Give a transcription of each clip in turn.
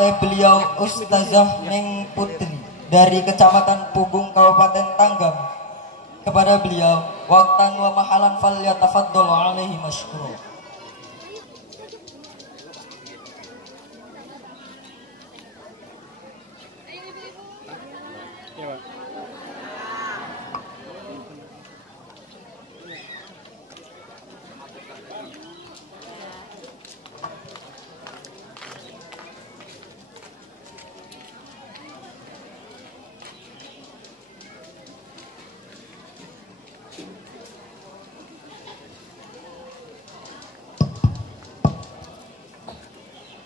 Beliau Ustazah Neng Putri dari Kecamatan Pugung Kabupaten Tanggam. Kepada beliau waqtan wa mahalan falyatafaddal alaihi masykur.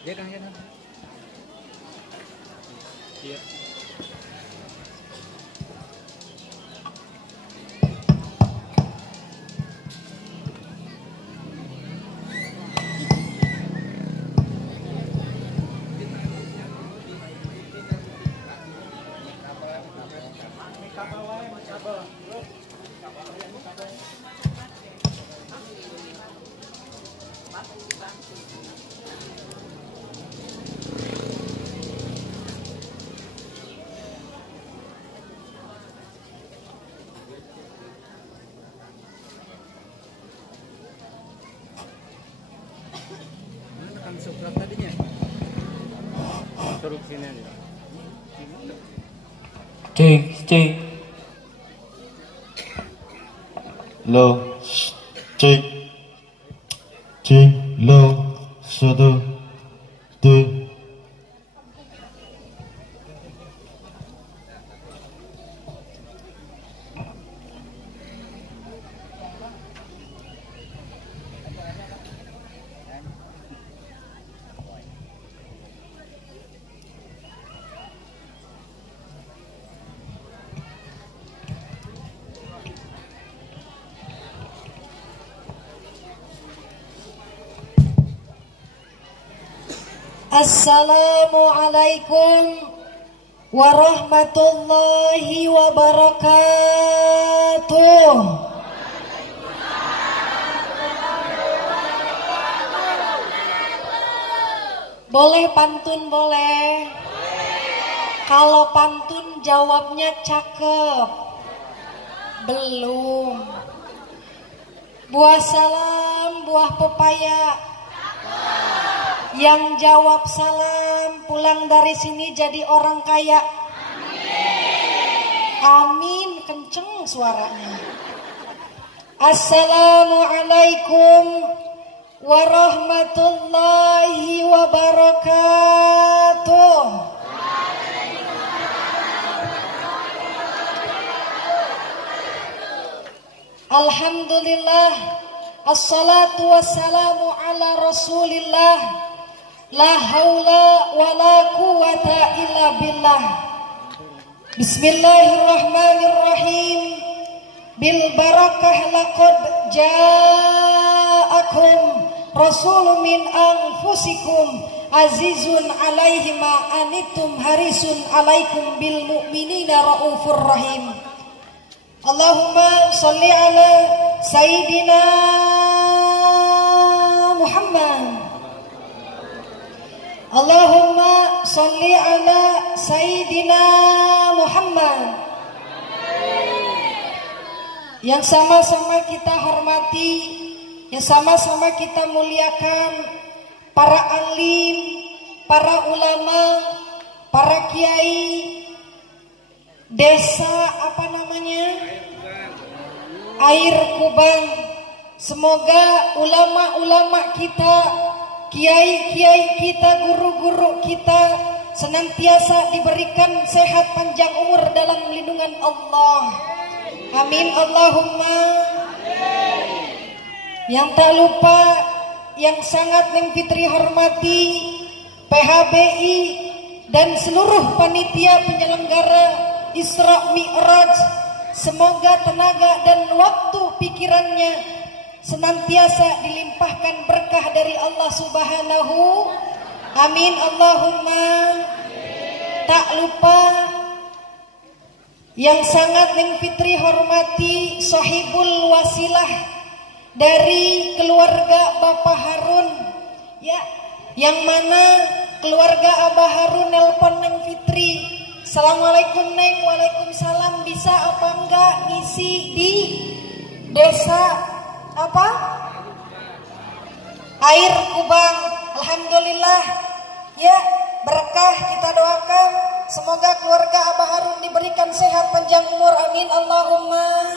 Ya Kang, ya Kang. Iya. Sebelah tadinya suruh sini aja. Cek lo cek lo 1 2. Assalamualaikum warahmatullahi wabarakatuh. Boleh pantun boleh? Kalau pantun jawabnya cakep. Belum. Buah salam, buah pepaya. Yang jawab salam pulang dari sini jadi orang kaya. Amin, kenceng suaranya. Assalamualaikum warahmatullahi wabarakatuh. Alhamdulillah, assalatu wassalamu ala rasulillah. La haula wa la quwata illa billah. Bismillahirrahmanirrahim. Bil barakah laqad ja'akum rasulun min anfusikum azizun alaihi ma anittum harisun alaikum bil mu'minina raufur rahim. Allahumma sholli ala sayyidina Muhammad. Allahumma sholli ala Sayyidina Muhammad. Yang sama-sama kita hormati, yang sama-sama kita muliakan para alim, para ulama, para kiai, desa apa namanya? Air Kubang. Semoga ulama-ulama kita, kiai-kiai kita, guru-guru kita senantiasa diberikan sehat panjang umur dalam lindungan Allah. Amin Allahumma. Yang tak lupa, yang sangat Fitri hormati, PHBI dan seluruh panitia penyelenggara Isra Mi'raj. Semoga tenaga dan waktu pikirannya senantiasa dilimpahkan berkah dari Allah Subhanahu. Amin Allahumma. Tak lupa yang sangat Fitri hormati sahibul wasilah dari keluarga Bapak Harun, ya, yang mana keluarga Abah Abah Harun nelpon Neng Fitri. Assalamualaikum Neng, waalaikumsalam. Bisa apa enggak ngisi di desa apa? Air Kubang. Alhamdulillah. Ya, berkah kita doakan. Semoga keluarga Abah Harun diberikan sehat panjang umur. Amin Allahumma.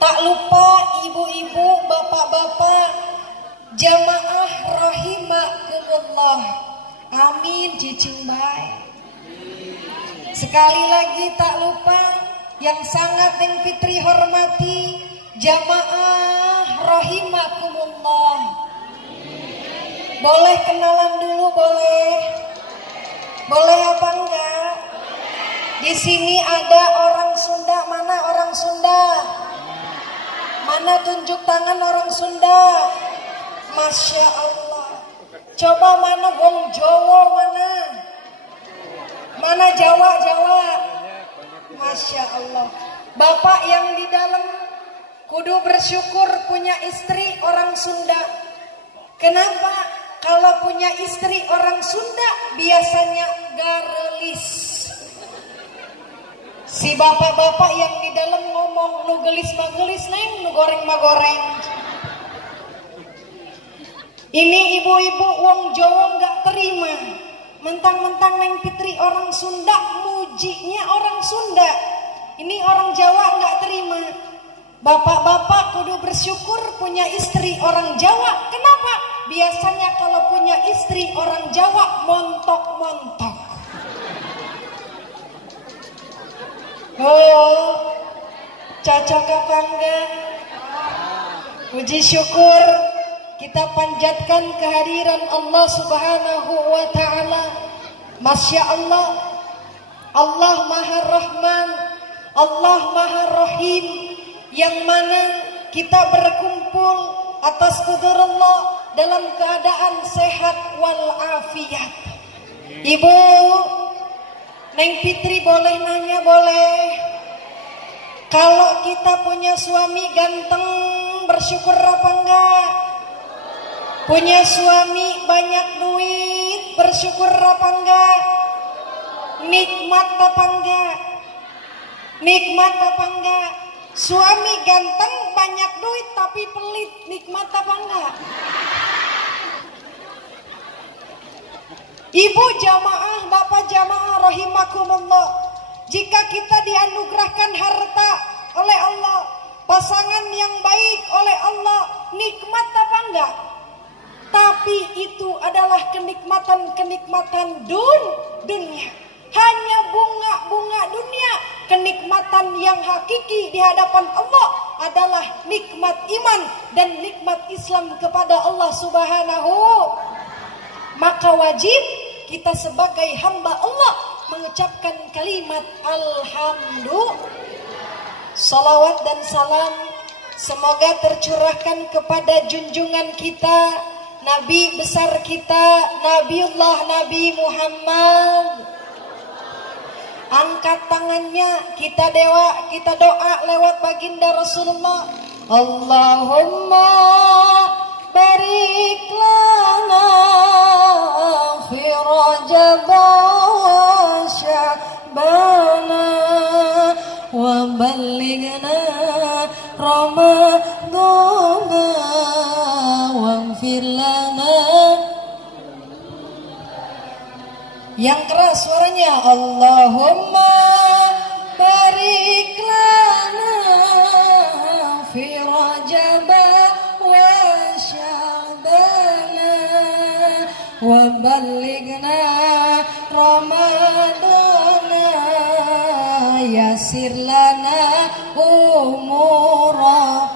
Tak lupa ibu-ibu, bapak-bapak, jamaah rahimakumullah. Amin cicing baik. Sekali lagi tak lupa yang sangat Neng Fitri hormati, jamaah rahimakumullah. Boleh kenalan dulu, boleh? Boleh apa enggak? Di sini ada orang Sunda. Mana orang Sunda? Mana tunjuk tangan orang Sunda? Masya Allah. Coba mana wong Jawa mana? Mana Jawa? Masya Allah. Bapak yang di dalam kudu bersyukur punya istri orang Sunda. Kenapa? Kalau punya istri orang Sunda biasanya garelis. Si bapak-bapak yang di dalam ngomong nu gelis mah gelis Neng, nu goreng mah goreng. Ini ibu-ibu wong Jawa nggak terima. Mentang-mentang Neng Fitri orang Sunda, mujinya orang Sunda. Ini orang Jawa nggak terima. Bapak-bapak kudu bersyukur punya istri orang Jawa. Kenapa? Biasanya kalau punya istri orang Jawa montok-montok. Oh, cocok apa enggak? Puji syukur kita panjatkan kehadiran Allah Subhanahu wa ta'ala. Masya Allah, Allah Maha Rahman, Allah Maha Rahim, yang mana kita berkumpul atas kudur Allah dalam keadaan sehat walafiat. Ibu Neng Fitri boleh nanya? Boleh. Kalau kita punya suami ganteng, bersyukur apa enggak? Punya suami banyak duit, bersyukur apa enggak? Nikmat apa enggak? Nikmat apa enggak? Suami ganteng banyak duit tapi pelit, nikmat apa enggak? Ibu jamaah, bapak jamaah rahimakumullah, jika kita dianugerahkan harta oleh Allah, pasangan yang baik oleh Allah, nikmat apa enggak? Tapi itu adalah kenikmatan-kenikmatan dunia. Hanya bunga-bunga dunia. Kenikmatan yang hakiki di hadapan Allah adalah nikmat iman dan nikmat Islam kepada Allah Subhanahu. Maka wajib kita sebagai hamba Allah mengucapkan kalimat alhamdulillah. Salawat dan salam semoga tercurahkan kepada junjungan kita, Nabi besar kita, Nabiullah Nabi Muhammad. Angkat tangannya, kita doa lewat baginda Rasulullah. Allahumma barik lana fi Rajab wa Sya'ban wa ballighna Ramadan waghfir lana. Yang keras suaranya, Allahumma barik lana fi Rajab wa Sya'ban wa ballighna Ramadan yasir lana umura.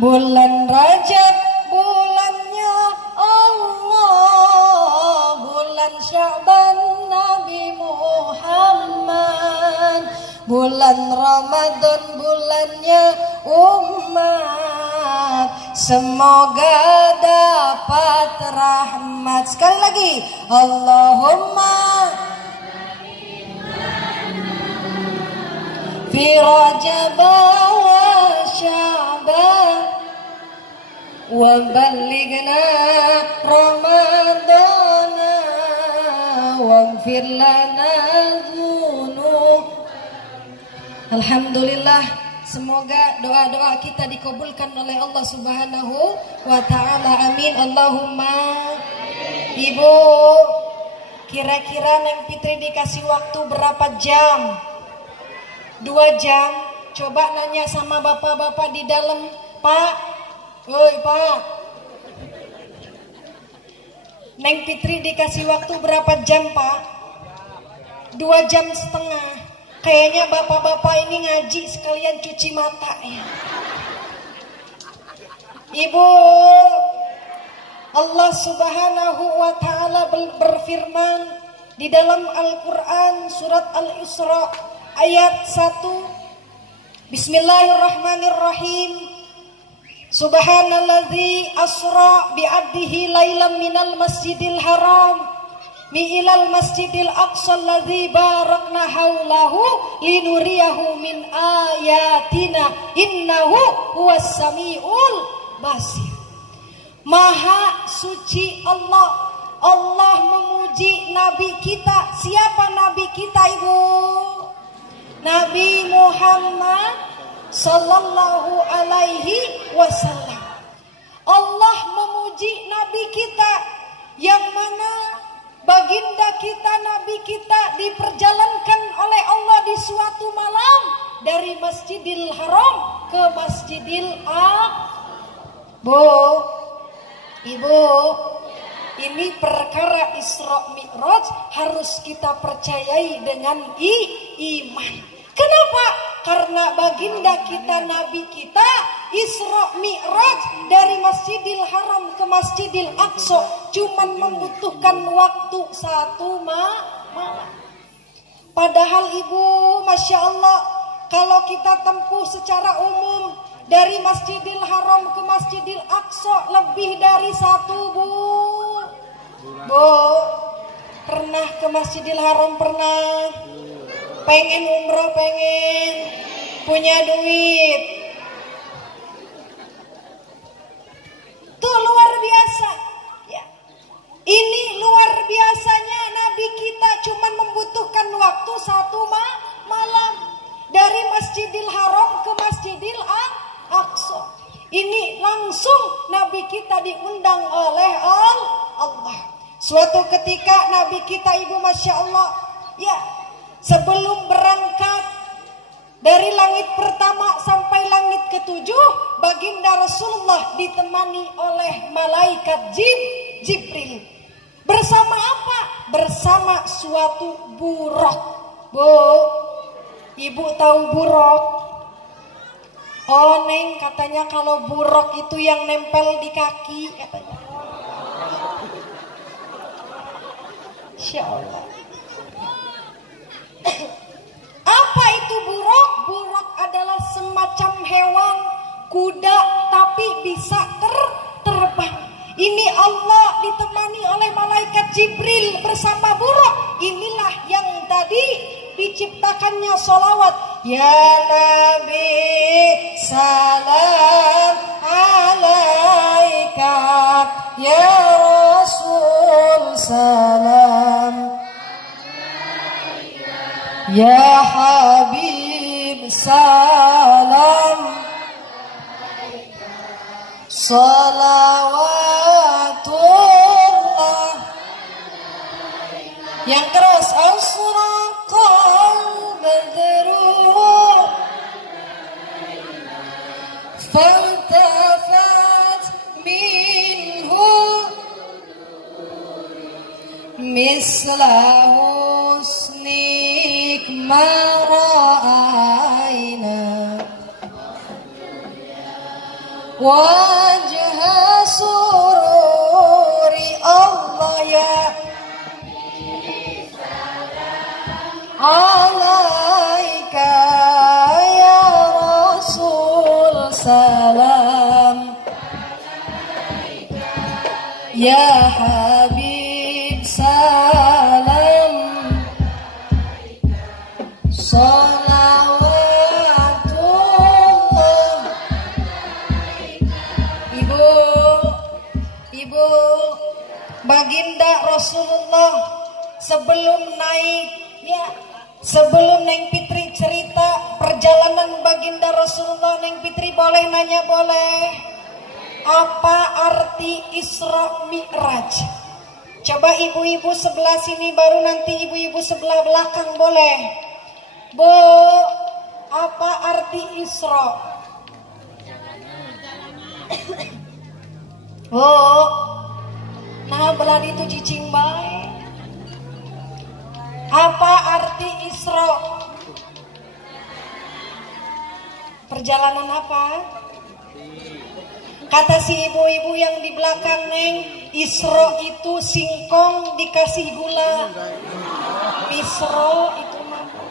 Bulan Rajab bulannya Allah, bulan Sya'ban Nabi Muhammad, bulan Ramadan bulannya umat. Semoga dapat rahmat. Sekali lagi, Allahumma fi Rajab wa Sya'ban wa ballighna Ramadan واغفر لنا ذنوب. Alhamdulillah, semoga doa-doa kita dikabulkan oleh Allah Subhanahu wa taala. Amin. Allahumma. Ibu, kira-kira Neng Fitri dikasih waktu berapa jam? 2 jam. Coba nanya sama bapak-bapak di dalam, Pak. Oi, Pak. Neng Fitri dikasih waktu berapa jam, Pak? 2 jam setengah. Kayaknya bapak-bapak ini ngaji sekalian cuci mata ya. Ibu, Allah Subhanahu wa taala berfirman di dalam Al-Qur'an surat Al-Isra ayat 1. Bismillahirrahmanirrahim. Subhanalladzi asra bi'abdihi lailan minal masjidil haram ilal masjidil aqsa alladzi barakna haulahu linuriyahu min ayatina innahu huwas samiul basir. Maha suci Allah. Allah memuji nabi kita. Siapa nabi kita, Ibu? Nabi Muhammad sallallahu alaihi wasallam. Allah memuji nabi kita yang mana baginda kita, nabi kita diperjalankan oleh Allah di suatu malam dari Masjidil Haram ke Masjidil Bu, Ibu, ini perkara Isra Mi'raj harus kita percayai dengan iman. Kenapa? Karena baginda kita, nabi kita Isra Mi'raj dari Masjidil Haram ke Masjidil Aqsa cuman membutuhkan waktu 1 malam. Padahal Ibu, Masya Allah, kalau kita tempuh secara umum dari Masjidil Haram ke Masjidil Aqsa lebih dari 1 Bu. Bu, pernah ke Masjidil Haram? Pernah. Pengen umroh, pengen punya duit. Tuh luar biasa ya. Ini luar biasanya nabi kita cuma membutuhkan waktu 1 malam dari Masjidil Haram ke Masjidil Aqsa. Ini langsung nabi kita diundang oleh Allah. Suatu ketika nabi kita, Ibu, Masya Allah ya, sebelum berangkat dari langit pertama sampai langit ke-7, baginda Rasulullah ditemani oleh malaikat Jibril. Bersama apa? Bersama suatu buraq. Bu, Ibu tahu buraq? Oh Neng, katanya kalau buraq itu yang nempel di kaki katanya. Insya Allah. Apa itu buraq? Buraq adalah semacam hewan kuda tapi bisa terbang. Ini Allah ditemani oleh malaikat Jibril bersama buraq. Inilah yang tadi diciptakannya sholawat. Ya Nabi salam alaika, ya Rasul salam, ya Habib salam, salawatullah. Yang keras, asraqal badru faltafat minhu mislahu husnik mara'ayna wajah sururi Allah ya alaika ya Rasul salam, ya Habib salam, salawatullah. Ibu, baginda Rasulullah sebelum naik ya, sebelum Neng Fitri cerita perjalanan baginda Rasulullah, Neng Fitri boleh nanya? Boleh. Apa arti Isra Mi'raj? Coba ibu-ibu sebelah sini, baru nanti ibu-ibu sebelah belakang boleh. Bu, apa arti Isra? Bu, nah belah itu cicing baik. Apa arti Isra? Perjalanan apa? Kata si ibu-ibu yang di belakang Neng, Isra itu singkong dikasih gula. Isra itu mampu.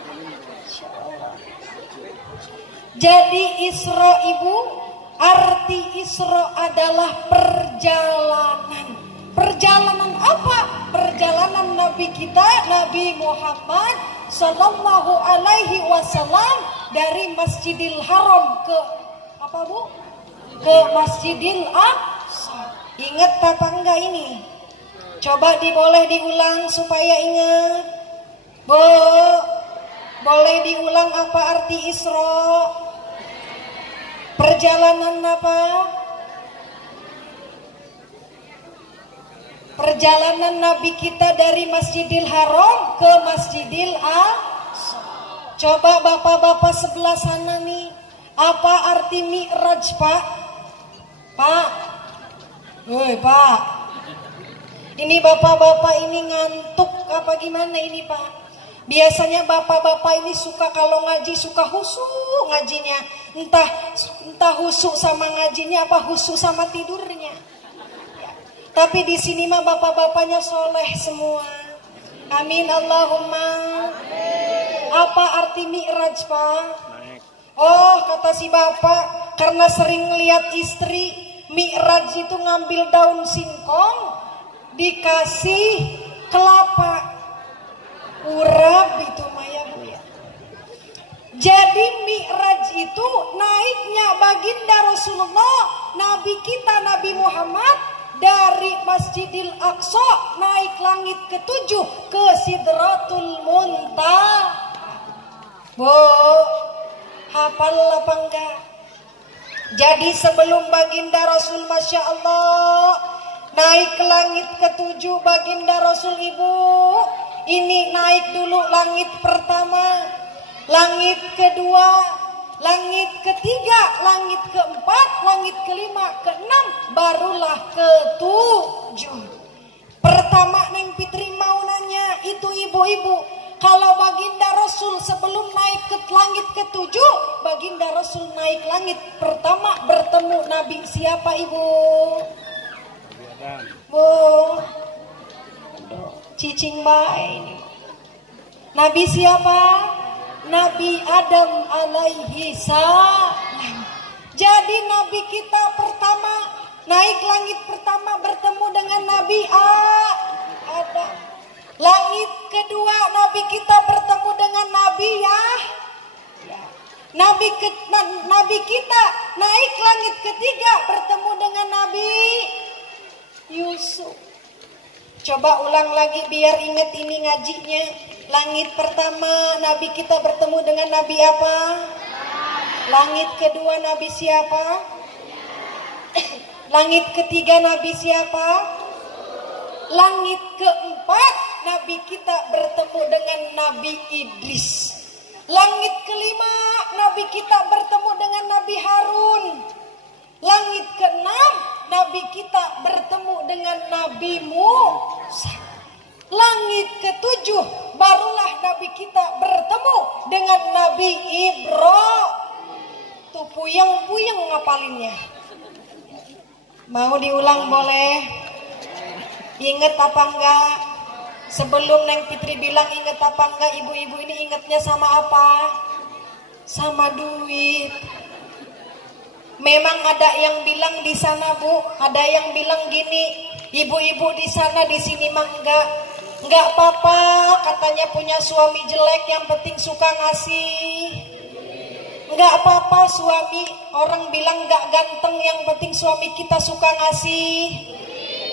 Jadi Isra ibu, arti Isra adalah perjalanan. Perjalanan apa? Perjalanan Nabi kita, Nabi Muhammad Sallallahu Alaihi Wasallam dari Masjidil Haram ke apa bu? Ke Masjidil Aqsa. Ingat apa enggak ini? Coba boleh diulang supaya ingat. Bu, boleh diulang apa arti Isra? Perjalanan apa? Perjalanan Nabi kita dari Masjidil Haram ke Masjidil Aqsa. Coba bapak-bapak sebelah sana nih, apa arti Mi'raj Pak? Pak, woi Pak, ini bapak-bapak ini ngantuk apa gimana ini Pak? Biasanya bapak-bapak ini suka kalau ngaji suka husu ngajinya, entah husu sama ngajinya apa husu sama tidurnya. Ya. Tapi di sini mah bapak-bapaknya soleh semua. Amin Allahumma. Apa arti Mi'raj Pak? Oh kata si bapak, karena sering lihat istri Mi'raj itu ngambil daun singkong dikasih kelapa urap itu Maya bu ya. Jadi Mi'raj itu naiknya baginda Rasulullah, Nabi kita Nabi Muhammad dari Masjidil Aqsa naik langit ke-7 ke Sidratul Muntaha. Bu, hafal apa enggak? Jadi sebelum baginda Rasul Masya Allah naik ke langit ke-7 baginda Rasul ibu, ini naik dulu langit pertama, langit kedua, langit ketiga, langit keempat, langit kelima, keenam, barulah ke-7. Pertama Neng Fitri mau nanya, itu ibu-ibu, kalau baginda Rasul sebelum naik ke langit ke-7, baginda Rasul naik langit pertama bertemu Nabi siapa ibu? Bu, cicing baik. Nabi siapa? Nabi Adam alaihi salam. Jadi Nabi kita pertama naik langit pertama bertemu dengan Nabi Adam. Langit kedua Nabi kita bertemu dengan Nabi Nabi kita naik langit ketiga bertemu dengan Nabi Yusuf. Coba ulang lagi biar ingat ini ngajinya. Langit pertama Nabi kita bertemu dengan Nabi apa? Langit kedua Nabi siapa? Langit ketiga Nabi siapa? Langit keempat Nabi kita bertemu dengan Nabi Idris. Langit kelima Nabi kita bertemu dengan Nabi Harun. Langit keenam Nabi kita bertemu dengan Nabi Musa. Langit ketujuh barulah Nabi kita bertemu dengan Nabi Ibrahim. Tuh puyeng-puyeng ngapalinnya. Mau diulang boleh? Ingat apa enggak? Sebelum Neng Fitri bilang ingat apa enggak, ibu-ibu ini ingatnya sama apa? Sama duit. Memang ada yang bilang di sana bu, ada yang bilang gini, ibu-ibu di sana di sini mah enggak apa-apa, katanya punya suami jelek, yang penting suka ngasih. Enggak apa-apa suami, orang bilang enggak ganteng, yang penting suami kita suka ngasih.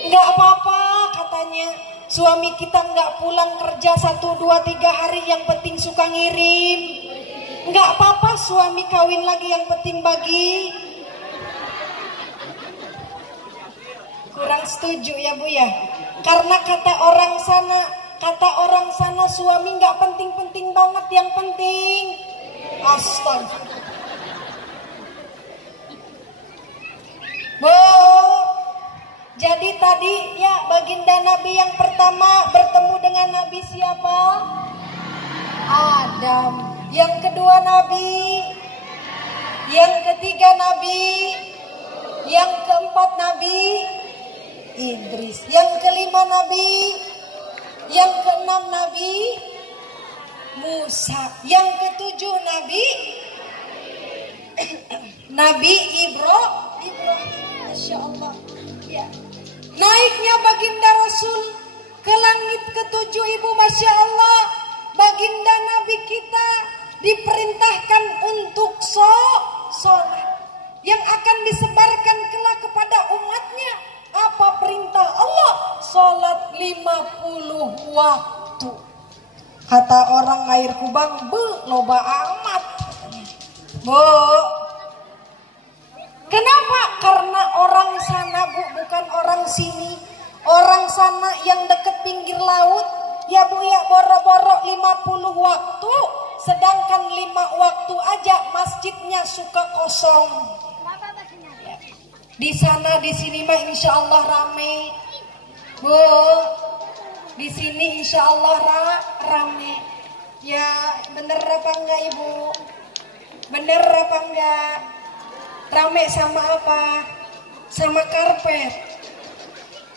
Enggak apa-apa katanya. Suami kita nggak pulang kerja 1, 2, 3 hari, yang penting suka ngirim. Nggak apa-apa suami kawin lagi, yang penting bagi. Kurang setuju ya Bu ya. Karena kata orang sana suami nggak penting-penting banget, yang penting astaga. Bu, jadi tadi ya baginda Nabi yang pertama bertemu dengan Nabi siapa? Adam. Yang kedua Nabi. Yang ketiga Nabi. Yang keempat Nabi Idris. Yang kelima Nabi. Yang keenam Nabi Musa. Yang ketujuh Nabi Nabi Ibrahim. Masya Allah ya. Naiknya baginda Rasul ke langit ketujuh Ibu, Masya Allah. Baginda Nabi kita diperintahkan untuk sholat yang akan disebarkan kelak kepada umatnya. Apa perintah Allah? Sholat 50 waktu. Kata orang air kubang, loba amat. Bu, kenapa? Karena orang sana Bu, bukan orang sini. Orang sana yang deket pinggir laut, ya Bu ya, boro-boro 50 waktu. Sedangkan 5 waktu aja masjidnya suka kosong. Ya. Di sana di sini mah insya Allah rame. Bu, di sini insya Allah rame. Ya bener apa enggak Ibu? Bener apa enggak? Rame sama apa? Sama karpet.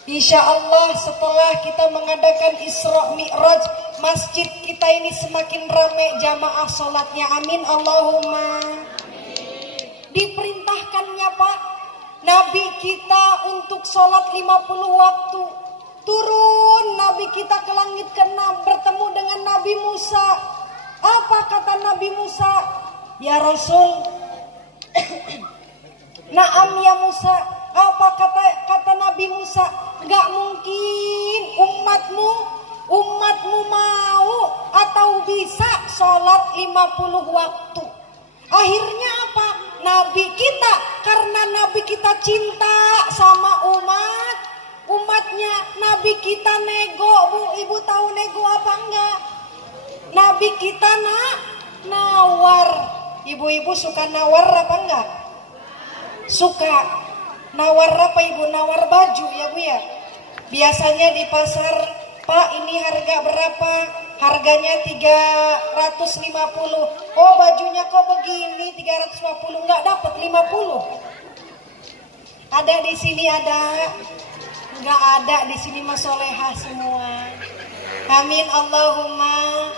Insya Allah setelah kita mengadakan Isra Mi'raj, masjid kita ini semakin ramai jamaah sholatnya. Amin Allahumma. Diperintahkannya Pak Nabi kita untuk sholat 50 waktu. Turun Nabi kita ke langit ke-6 bertemu dengan Nabi Musa. Apa kata Nabi Musa? Ya Rasul, Naam ya Musa. Apa kata Nabi Musa? Gak mungkin umatmu mau atau bisa sholat 50 waktu. Akhirnya apa? Nabi kita, karena Nabi kita cinta sama umatnya, Nabi kita nego. Bu, Ibu tahu nego apa enggak? Nabi kita nawar. Ibu-ibu suka nawar apa enggak? Suka. Nawar apa Ibu? Nawar baju ya Bu ya. Biasanya di pasar, Pak ini harga berapa? Harganya 350. Oh bajunya kok begini 350, enggak dapat 50. Ada di sini ada? Enggak ada di sini, Mas Solehah semua. Amin Allahumma.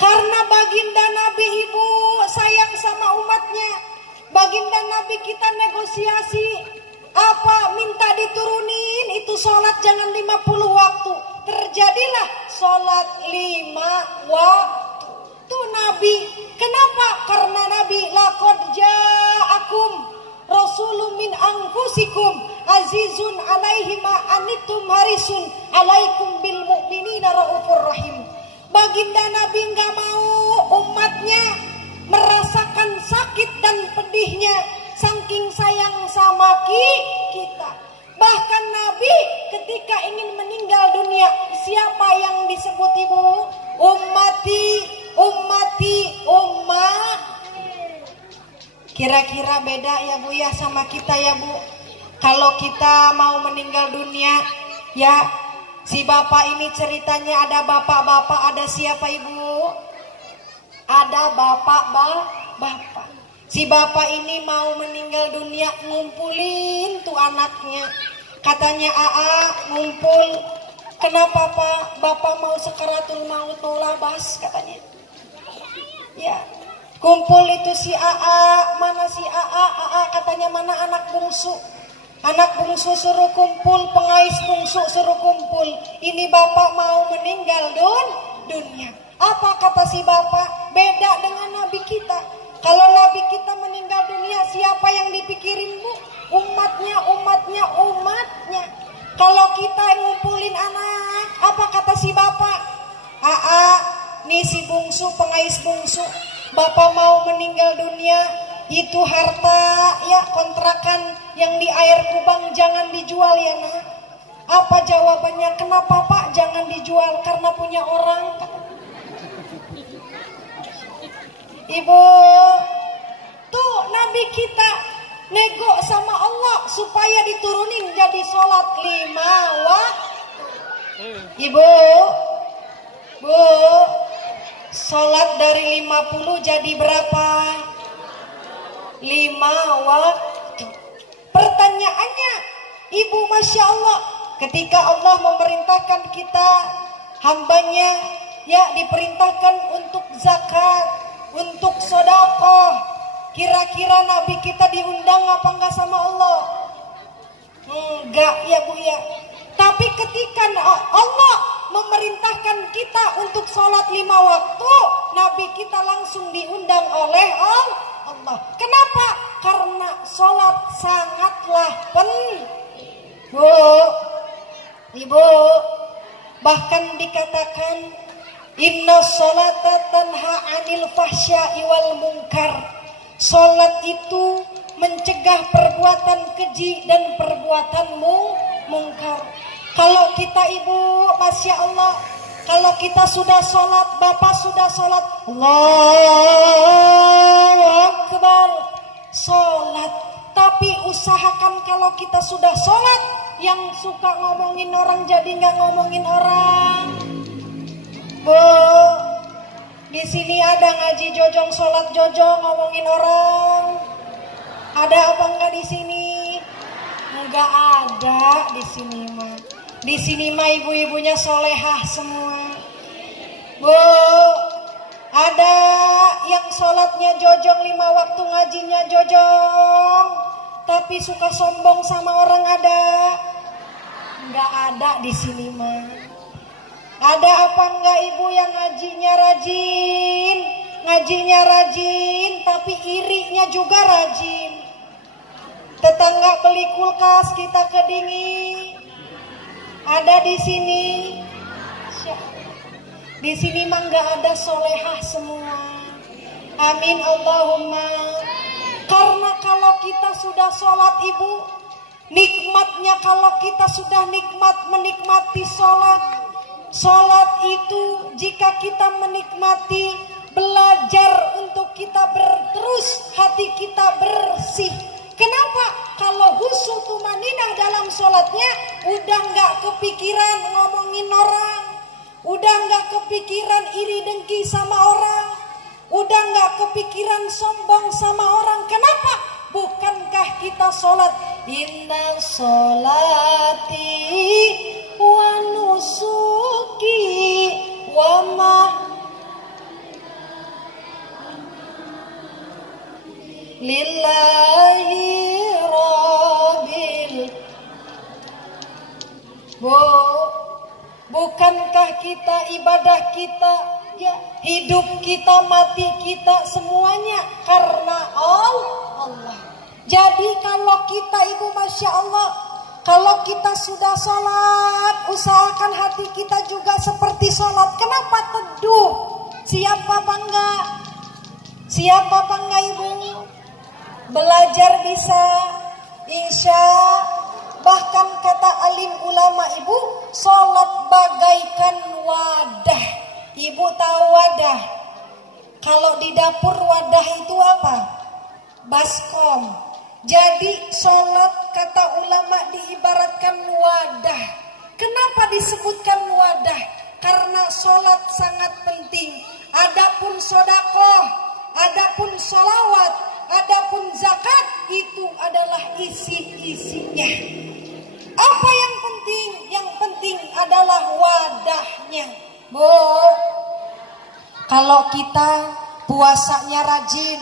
Karena baginda Nabi Ibu sayang sama umatnya. Baginda Nabi kita negosiasi. Apa? Minta diturunin itu sholat jangan 50 waktu. Terjadilah sholat 5 waktu. Tuh Nabi. Kenapa? Karena Nabi laqad ja'akum rasulun min anfusikum azizun alaihi ma anittum harisun alaikum bil mu'minina raufur rahim. Baginda Nabi nggak mau umatnya merasakan sakit dan pedihnya, saking sayang sama kita. Bahkan Nabi ketika ingin meninggal dunia, siapa yang disebut Ibu? Ummati, ummati, umat. Kira-kira beda ya Bu ya sama kita ya Bu. Kalau kita mau meninggal dunia, ya si bapak ini ceritanya ada bapak-bapak, ada siapa Ibu? Ada bapak. Si bapak ini mau meninggal dunia, ngumpulin tuh anaknya. Katanya ngumpul. Kenapa Pak? Bapak mau sekaratul maut, mau labas katanya. Ya. Kumpul itu si mana si katanya mana anak bungsu. Anak bungsu suruh kumpul, pengais bungsu suruh kumpul. Ini bapak mau meninggal dunia. Apa kata si bapak? Beda dengan Nabi kita. Kalau Nabi kita meninggal dunia, siapa yang dipikirinmu? Umatnya. Kalau kita ngumpulin anak, apa Aa, nih si bungsu, pengais bungsu, bapak mau meninggal dunia, itu harta ya kontrakan yang di air Kubang jangan dijual ya nak. Apa jawabannya? Kenapa pak jangan dijual? Karena punya orang. Ibu, tuh Nabi kita nego sama Allah supaya diturunin jadi sholat 5 waktu. Ibu, bu, sholat dari 50 jadi berapa? 5 waktu. Pertanyaannya, ibu, masya Allah, ketika Allah memerintahkan kita, hambanya ya diperintahkan untuk zakat, untuk sedekah, kira-kira Nabi kita diundang apa enggak sama Allah? Enggak ya bu ya. Tapi ketika Allah memerintahkan kita untuk sholat 5 waktu, Nabi kita langsung diundang oleh Allah. Kenapa? Karena sholat sangatlah penting. Bu, ibu, bahkan dikatakan inna sholata tanha anil fahsya'i wal munkar. Sholat itu mencegah perbuatan keji dan perbuatan mungkar. Kalau kita ibu, masya Allah, kalau kita sudah sholat, bapak sudah sholat, Allahu Akbar, sholat. Tapi usahakan kalau kita sudah sholat, yang suka ngomongin orang jadi nggak ngomongin orang. Bu, di sini ada ngaji jojong, sholat jojong, ngomongin orang. Ada apa enggak di sini? Enggak ada di sini mah. Di sini mah ibu-ibunya solehah semua. Bu, ada yang sholatnya jojong 5 waktu, ngajinya jojong, tapi suka sombong sama orang, ada? Enggak ada di sini mah. Ada apa enggak ibu yang ngajinya rajin, tapi irinya juga rajin. Tetangga beli kulkas, kita kedingin. Ada di sini. Di sini mah enggak ada solehah semua. Amin Allahumma. Karena kalau kita sudah sholat ibu, nikmatnya kalau kita sudah menikmati sholat. Sholat itu jika kita menikmati, belajar untuk kita terus hati kita bersih. Kenapa? Kalau husu tumaninah dalam sholatnya, udah nggak kepikiran ngomongin orang, udah nggak kepikiran iri dengki sama orang, udah nggak kepikiran sombong sama orang. Kenapa? Bukankah kita sholat inna sholati wa nusuki wa ma lillahi rabbil. Bukankah kita ibadah kita ya, hidup kita, mati kita, semuanya karena Allah. Jadi kalau kita ibu, masya Allah, kalau kita sudah sholat, usahakan hati kita juga seperti sholat. Kenapa teduh? Siapa apa enggak? Siapa apa enggak ibu? Belajar bisa, insya. Bahkan kata alim ulama ibu, sholat bagaikan wadah. Ibu tahu wadah? Kalau di dapur wadah itu apa? Baskom. Jadi sholat kata ulama diibaratkan wadah. Kenapa disebutkan wadah? Karena sholat sangat penting. Adapun sodakoh, adapun sholawat, adapun zakat, itu adalah isi-isinya. Apa yang penting? Yang penting adalah wadahnya. Bu, kalau kita puasanya rajin,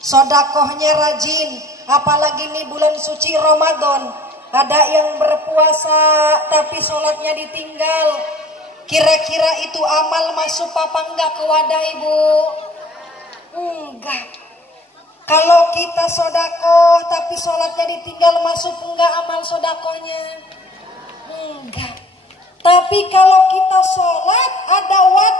sodakohnya rajin, apalagi nih bulan suci Ramadan, ada yang berpuasa tapi sholatnya ditinggal. Kira-kira itu amal masuk apa enggak ke wadah ibu? Enggak. Kalau kita sodakoh tapi sholatnya ditinggal, masuk enggak amal sodakohnya? Enggak. Tapi kalau kita sholat ada wadah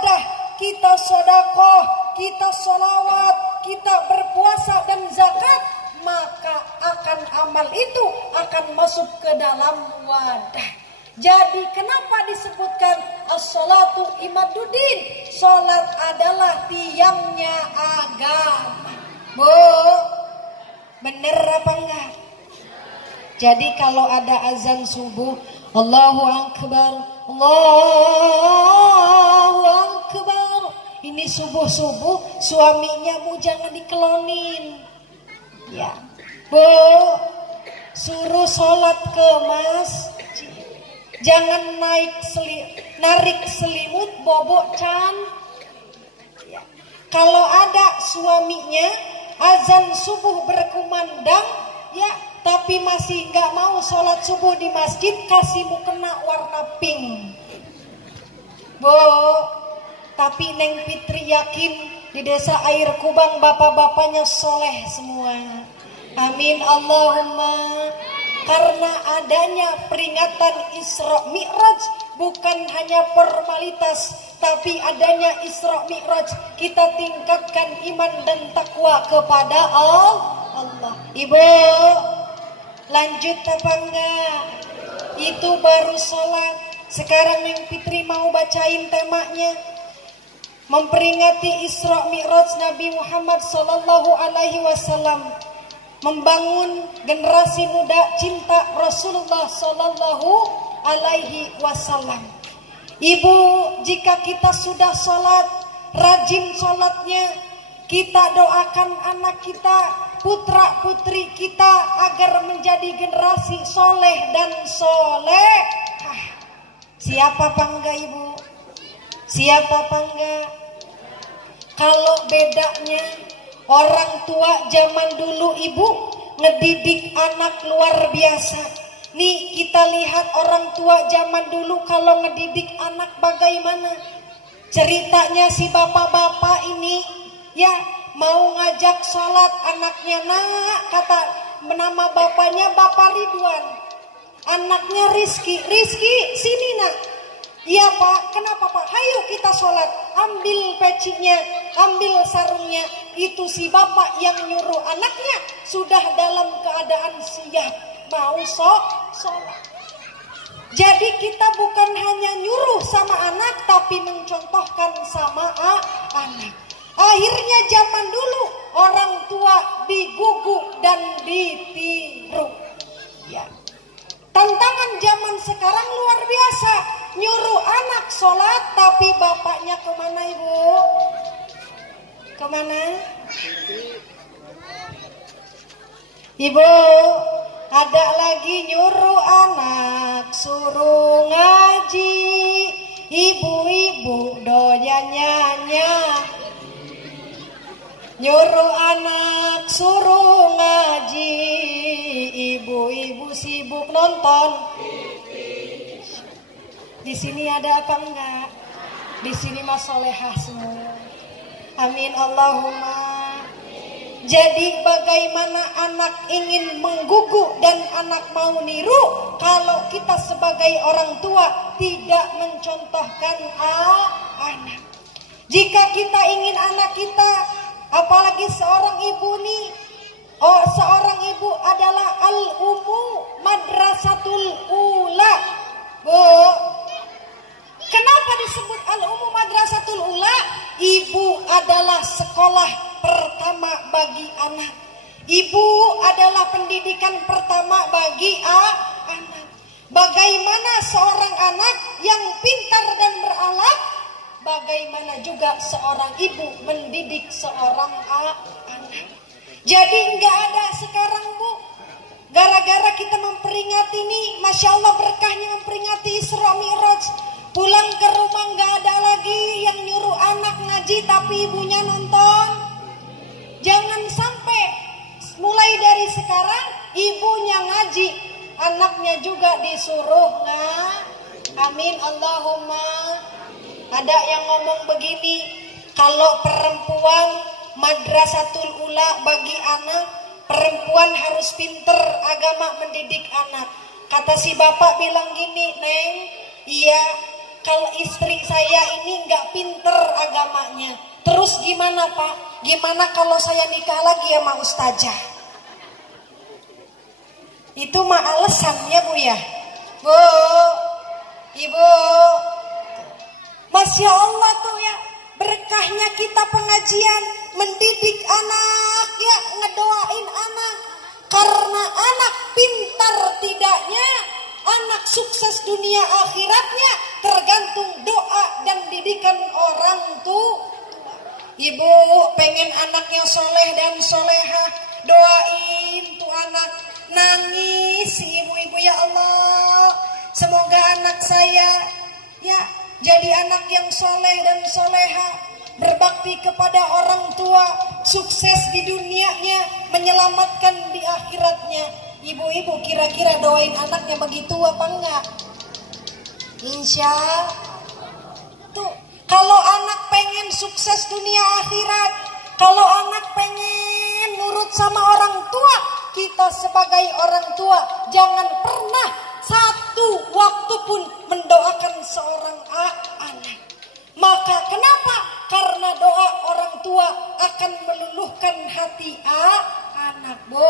sodakoh, kita sholawat, kita berpuasa dan zakat, maka akan amal itu akan masuk ke dalam wadah. Jadi kenapa disebutkan as-sholatu imaduddin? Sholat adalah tiangnya agama. Bu, bener apa enggak? Jadi kalau ada azan subuh, Allahu Akbar, Allahu Akbar, ini subuh-subuh, suaminya Bu jangan dikelonin. Ya, Bu, suruh sholat ke masjid. Jangan narik selimut bobok can. Ya. Kalau ada suaminya azan subuh berkumandang, ya, tapi masih nggak mau sholat subuh di masjid, kasih mukena warna pink. Bu, tapi Neng Fitri yakin di desa Air Kubang bapak-bapaknya soleh semua. Amin Allahumma. Karena adanya peringatan Isra Mi'raj bukan hanya formalitas, tapi adanya Isra Mi'raj kita tingkatkan iman dan takwa kepada Allah. Ibu, lanjut apa enggak? Itu baru sholat. Sekarang Neng Fitri mau bacain temanya, memperingati Isra Mi'raj Nabi Muhammad Sallallahu Alaihi Wasallam, membangun generasi muda cinta Rasulullah Sallallahu Alaihi Wasallam. Ibu, jika kita sudah sholat, rajin sholatnya, kita doakan anak kita, putra putri kita agar menjadi generasi soleh dan soleh. Siapa apa enggak Ibu? Siapa apa enggak? Kalau bedanya orang tua zaman dulu Ibu ngedidik anak luar biasa. Nih kita lihat orang tua zaman dulu kalau ngedidik anak bagaimana. Ceritanya si bapak-bapak ini ya mau ngajak sholat anaknya, nak, kata nama bapaknya Bapak Ridwan, anaknya Rizky, sini nak. Iya Pak, kenapa Pak? Hayo kita sholat, ambil pecinya, ambil sarungnya. Itu si bapak yang nyuruh anaknya sudah dalam keadaan siap mau sholat. Jadi kita bukan hanya nyuruh sama anak, tapi mencontohkan sama anak. Akhirnya zaman dulu orang tua diguguk dan ditiru. Ya. Tantangan zaman sekarang luar biasa. Nyuruh anak sholat tapi bapaknya kemana Ibu? Kemana? Ibu, ada lagi nyuruh anak suruh ngaji. Ibu-ibu doyan nyanyi. Nyuruh anak suruh ngaji, ibu-ibu sibuk nonton. Di sini ada apa enggak? Di sini mah solehah semua. Amin Allahumma. Jadi bagaimana anak ingin mengguguk dan anak mau niru kalau kita sebagai orang tua tidak mencontohkan anak. Jika kita ingin anak kita, apalagi seorang ibu nih, seorang ibu adalah al-ummu madrasatul ula. Bu, kenapa disebut al-ummu madrasatul ula? Ibu adalah sekolah pertama bagi anak. Ibu adalah pendidikan pertama bagi anak. Bagaimana seorang anak yang pintar dan berakhlak, bagaimana juga seorang ibu mendidik seorang anak. Jadi enggak ada sekarang Bu, gara-gara kita memperingati nih, Masya Allah berkahnya memperingati Isra Mi'raj, pulang ke rumah enggak ada lagi yang nyuruh anak ngaji tapi ibunya nonton. Jangan sampai mulai dari sekarang ibunya ngaji, anaknya juga disuruh amin Allahumma. Ada yang ngomong begini, kalau perempuan madrasatul ula bagi anak, perempuan harus pinter agama mendidik anak. Kata si bapak bilang gini, Neng, iya, kalau istri saya ini nggak pinter agamanya, Terus gimana Pak? Gimana kalau saya nikah lagi sama ustazah? Itu mah alasan ya Bu ya. Bu, Ibu, Masya Allah tuh ya, berkahnya kita pengajian, mendidik anak ya, ngedoain anak. Karena anak pintar tidaknya, anak sukses dunia akhiratnya tergantung doa dan didikan orang tua. Ibu pengen anaknya soleh dan solehah, doain tuh anak. Nangis si ibu-ibu, ya Allah, semoga anak saya ya jadi anak yang soleh dan soleha, berbakti kepada orang tua, sukses di dunianya, menyelamatkan di akhiratnya. Ibu-ibu kira-kira doain anaknya begitu apa enggak? Insya tuh, kalau anak pengen sukses dunia akhirat, kalau anak pengen nurut sama orang tua, kita sebagai orang tua jangan pernah satu waktu pun mendoakan seorang anak. Maka kenapa? Karena doa orang tua akan meluluhkan hati anak. Bu,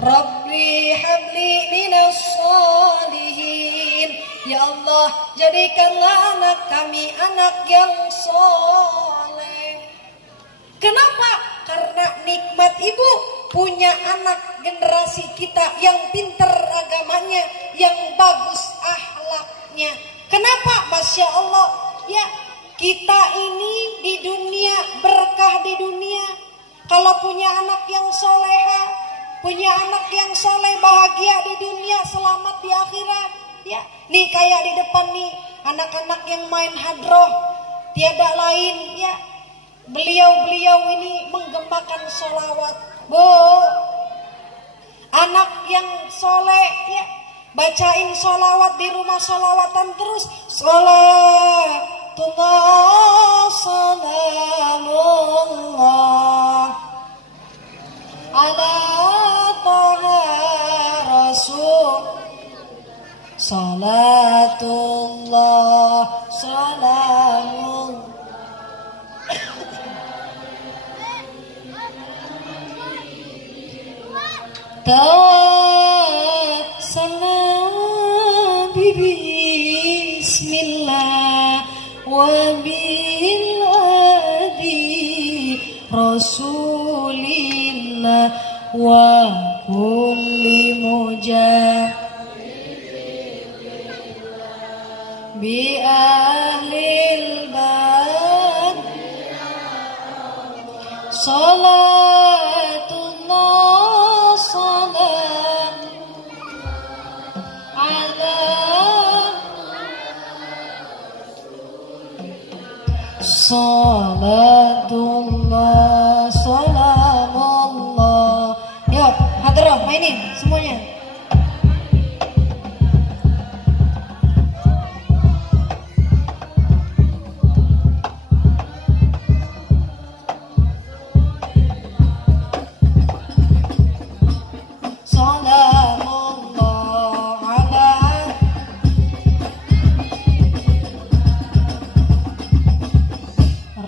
Rabbi habli minas sholihin. Ya Allah, jadikanlah anak kami anak yang soleh. Kenapa? Karena nikmat ibu punya anak generasi kita yang pinter agamanya, yang bagus akhlaknya. Kenapa? Masya Allah ya, kita ini di dunia berkah di dunia. Kalau punya anak yang soleha, punya anak yang soleh, bahagia di dunia, selamat di akhirat. Ya, nih kayak di depan nih anak-anak yang main hadroh, tiada lain ya. Beliau-beliau ini menggemakan sholawat. Bu, anak yang soleh ya, bacain sholawat di rumah, sholawatan terus. Salatullah salamullah ala taha rasul. Salatullah salamullah. Salam bismillah wa bil adi rasulillah wa kulli bi ahlil bad. Salatullah salam ala salatullah salamullah. Yuk hadrah mainin semuanya.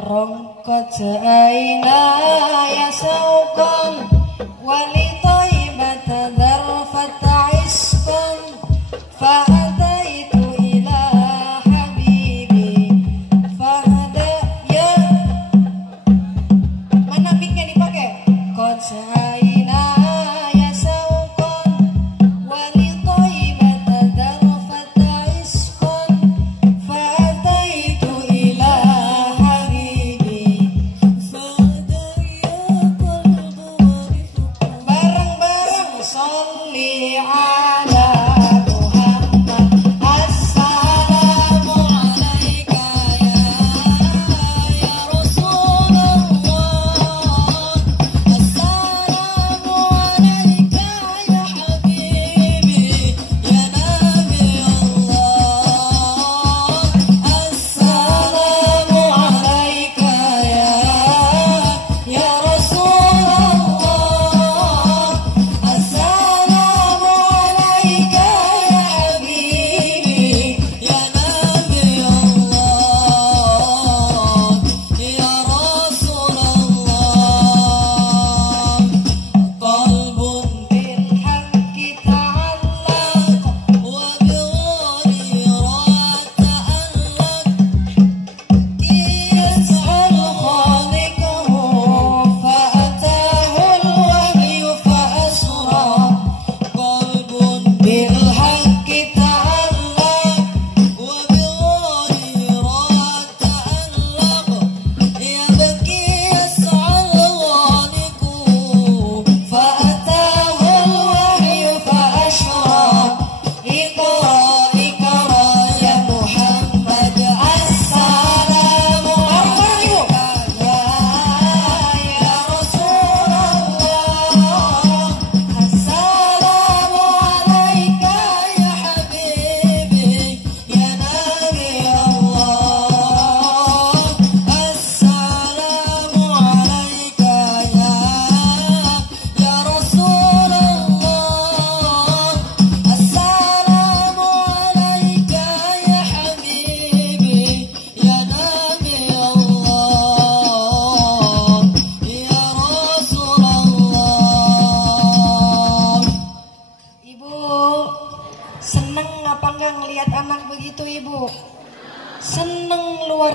Rongkot aina ya saukan wali taibata darfata iskan fa'adaitu ila habibi fahada ya. Mana mic-nya dipakai? Qad aina ya saukan wali taibata darfata iskan fa'adaitu ila barang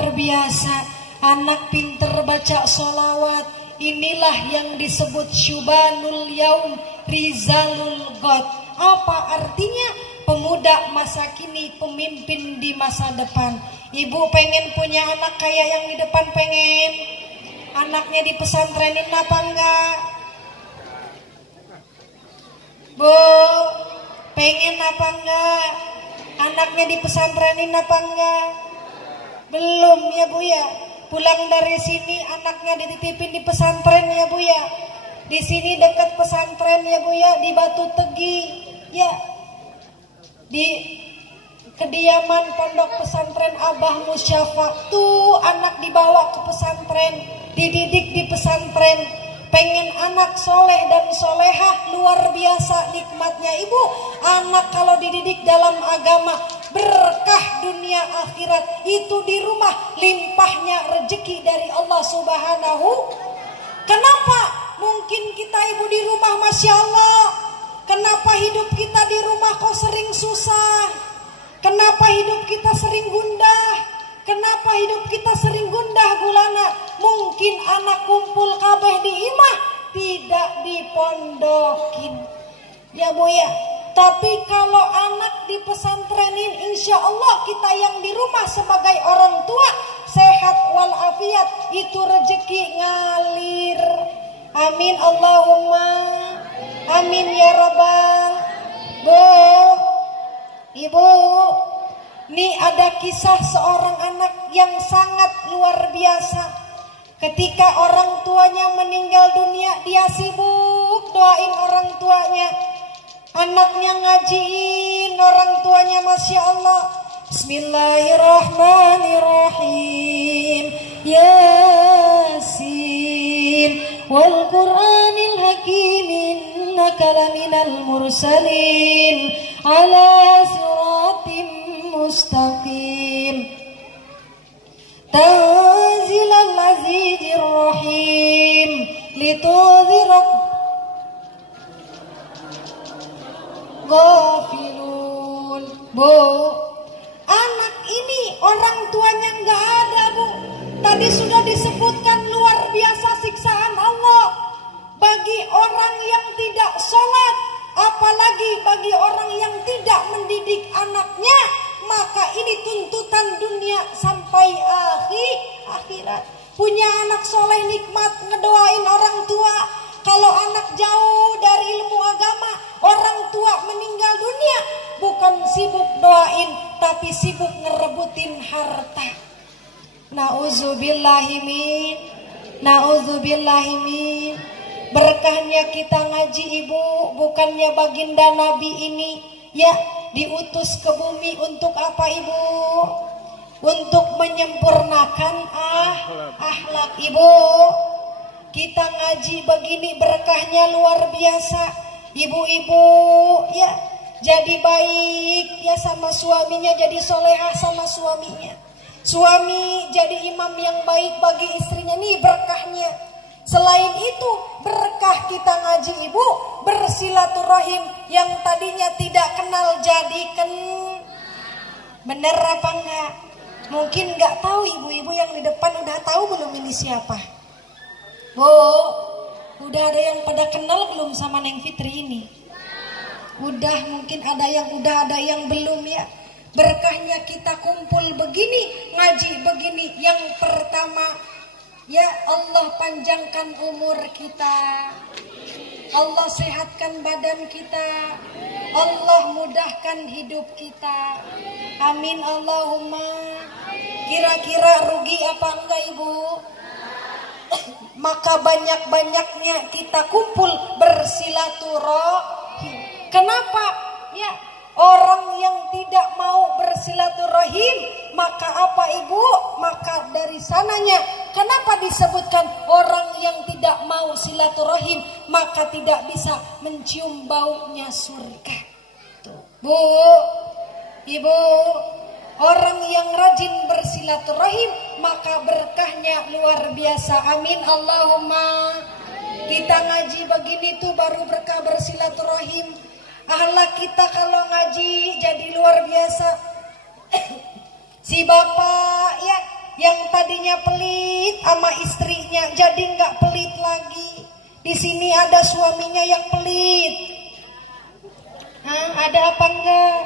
luar biasa. Anak pinter baca sholawat. Inilah yang disebut syubanul yaum rizalul god. Apa artinya? Pemuda masa kini, pemimpin di masa depan. Ibu pengen punya anak kayak yang di depan, pengen? Anaknya di pesantrenin apa enggak? Bu, pengen apa enggak? Anaknya di pesantrenin apa enggak? Belum ya Bu ya. Pulang dari sini anaknya dititipin di pesantren ya Bu ya. Di sini dekat pesantren ya Bu ya, di Batu Tegi ya. Di kediaman pondok pesantren Abah Musyafa. Tuh anak dibawa ke pesantren, dididik di pesantren. Pengen anak soleh dan solehah, luar biasa nikmatnya Ibu. Anak kalau dididik dalam agama, berkah dunia akhirat. Itu di rumah limpahnya rezeki dari Allah Subhanahu. Kenapa? Mungkin kita Ibu di rumah Masya Allah. Kenapa hidup kita di rumah kok sering susah? Kenapa hidup kita sering gundah? Kenapa hidup kita sering gundah gulana? Mungkin anak kumpul kabeh di imah, tidak dipondokin. Ya Bu ya. Tapi kalau anak di pesantrenin, insya Allah kita yang di rumah sebagai orang tua sehat walafiat, itu rezeki ngalir. Amin Allahumma amin ya Rabbal. Bu, Ibu, nih ada kisah seorang anak yang sangat luar biasa. Ketika orang tuanya meninggal dunia, dia sibuk doain orang tuanya. Anaknya ngajiin orang tuanya, Masya Allah. Bismillahirrahmanirrahim. Yasin wal Qur'anil hakim, innaka laminal mursalin ala siratim mustaqim. Tanzilal azizir rahim litudhirak ghafilun. Bu, anak ini orang tuanya nggak ada Bu. Tadi sudah disebutkan luar biasa siksaan Allah bagi orang yang tidak sholat, apalagi bagi orang yang tidak mendidik anaknya. Maka ini tuntutan dunia sampai akhirat. Punya anak soleh nikmat, ngedoain orang tua. Kalau anak jauh dari ilmu agama, orang tua meninggal dunia, bukan sibuk doain, tapi sibuk ngerebutin harta. Nauzubillahimin. Berkahnya kita ngaji Ibu, bukannya baginda Nabi ini ya diutus ke bumi untuk apa Ibu? Untuk menyempurnakan akhlak Ibu. Kita ngaji begini berkahnya luar biasa. Ibu-ibu ya jadi baik ya sama suaminya, jadi solehah sama suaminya. Suami jadi imam yang baik bagi istrinya, nih berkahnya. Selain itu berkah kita ngaji Ibu, bersilaturahim yang tadinya tidak kenal jadikan. Bener apa enggak? Mungkin enggak tahu ibu-ibu yang di depan udah tahu belum ini siapa? Bu, udah ada yang pada kenal belum sama Neng Fitri ini? Udah, mungkin ada yang udah, ada yang belum ya. Berkahnya kita kumpul begini, ngaji begini. Yang pertama, ya Allah panjangkan umur kita, Allah sehatkan badan kita, Allah mudahkan hidup kita. Amin Allahumma. Kira-kira rugi apa enggak Ibu? Maka banyak-banyaknya kita kumpul bersilaturahim. Kenapa? Ya, orang yang tidak mau bersilaturahim, maka apa Ibu? Maka dari sananya, kenapa disebutkan orang yang tidak mau silaturahim, maka tidak bisa mencium baunya surga. Tuh. Bu, Ibu, orang yang rajin bersilaturahim, maka berkahnya luar biasa. Amin Allahumma. Kita ngaji begini tuh baru berkah bersilaturahim. Ahlak kita kalau ngaji jadi luar biasa. Si bapak ya yang tadinya pelit sama istrinya jadi nggak pelit lagi. Di sini ada suaminya yang pelit. Hah, ada apa enggak?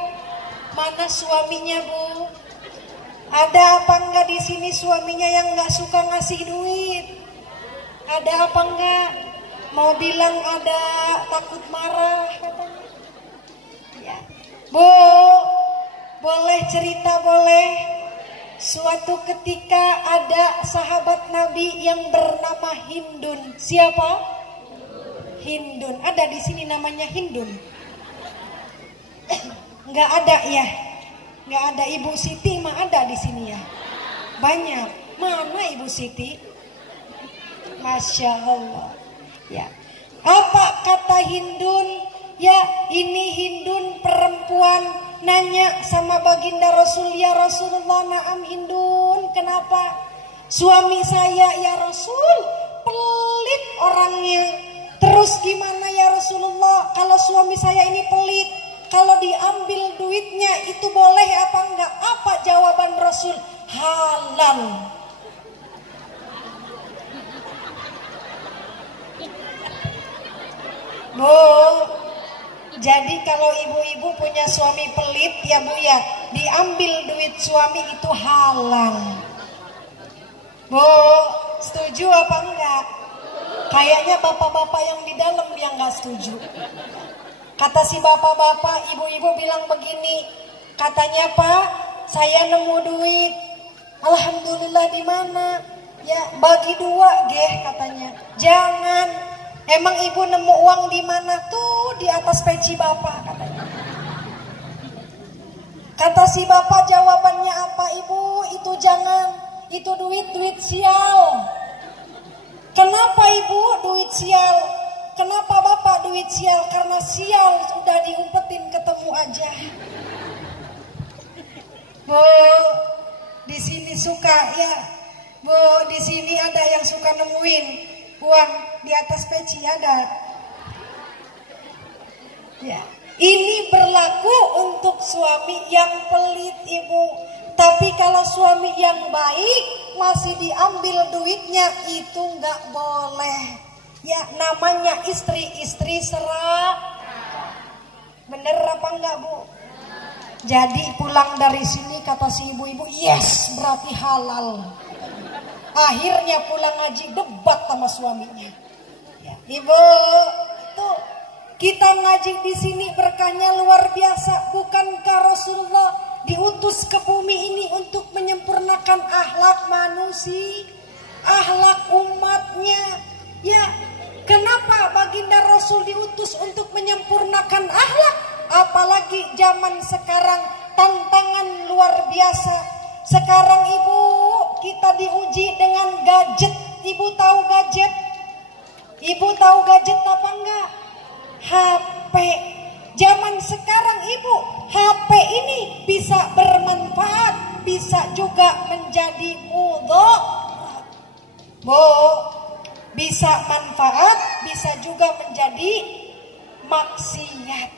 Mana suaminya, Bu? Ada apa enggak di sini suaminya yang nggak suka ngasih duit? Ada apa enggak? Mau bilang ada, takut marah katanya. Ya. Bu, boleh cerita boleh? Suatu ketika ada sahabat Nabi yang bernama Hindun. Siapa? Hindun. Ada di sini namanya Hindun? Nggak ada ya? Nggak ada. Ibu Siti mah ada di sini ya? Banyak. Mana Ibu Siti? Masya Allah. Ya. Apa kata Hindun? Ya, ini Hindun perempuan nanya sama baginda Rasul, ya Rasulullah, naam Hindun, kenapa? Suami saya ya Rasul pelit orangnya. Terus gimana ya Rasulullah kalau suami saya ini pelit? Kalau diambil duitnya itu boleh apa enggak? Apa jawaban Rasul? Halal. Bu, jadi kalau ibu-ibu punya suami pelit ya Bu ya, diambil duit suami itu halal. Bu, setuju apa enggak? Kayaknya bapak-bapak yang di dalam yang nggak setuju. Kata si bapak-bapak, ibu-ibu bilang begini, katanya Pak, saya nemu duit. Alhamdulillah, di mana? Ya bagi dua geh katanya. Jangan. Emang ibu nemu uang di mana? Tuh di atas peci bapak katanya. Kata si bapak, jawabannya apa Ibu? Itu jangan. Itu duit sial. Kenapa Ibu duit sial? Kenapa Bapak duit sial? Karena sial sudah diumpetin ketemu aja. Bu, di sini suka ya. Bu, di sini ada yang suka nemuin uang di atas peci, ada. Ya, ini berlaku untuk suami yang pelit Ibu. Tapi kalau suami yang baik masih diambil duitnya itu nggak boleh. Ya namanya istri serak. Bener apa enggak Bu? Jadi pulang dari sini kata si ibu-ibu, yes berarti halal. Akhirnya pulang ngaji debat sama suaminya. Ya, Ibu, tuh kita ngaji di sini berkahnya luar biasa. Bukankah Rasulullah diutus ke bumi ini untuk menyempurnakan akhlak manusia, akhlak umatnya? Ya, kenapa baginda Rasul diutus untuk menyempurnakan akhlak? Apalagi zaman sekarang tantangan luar biasa. Sekarang Ibu, kita diuji dengan gadget. Ibu tahu gadget? Ibu tahu gadget apa enggak? HP. Zaman sekarang Ibu, HP ini bisa bermanfaat, bisa juga menjadi mudharat. Bu, bisa manfaat, bisa juga menjadi maksiat.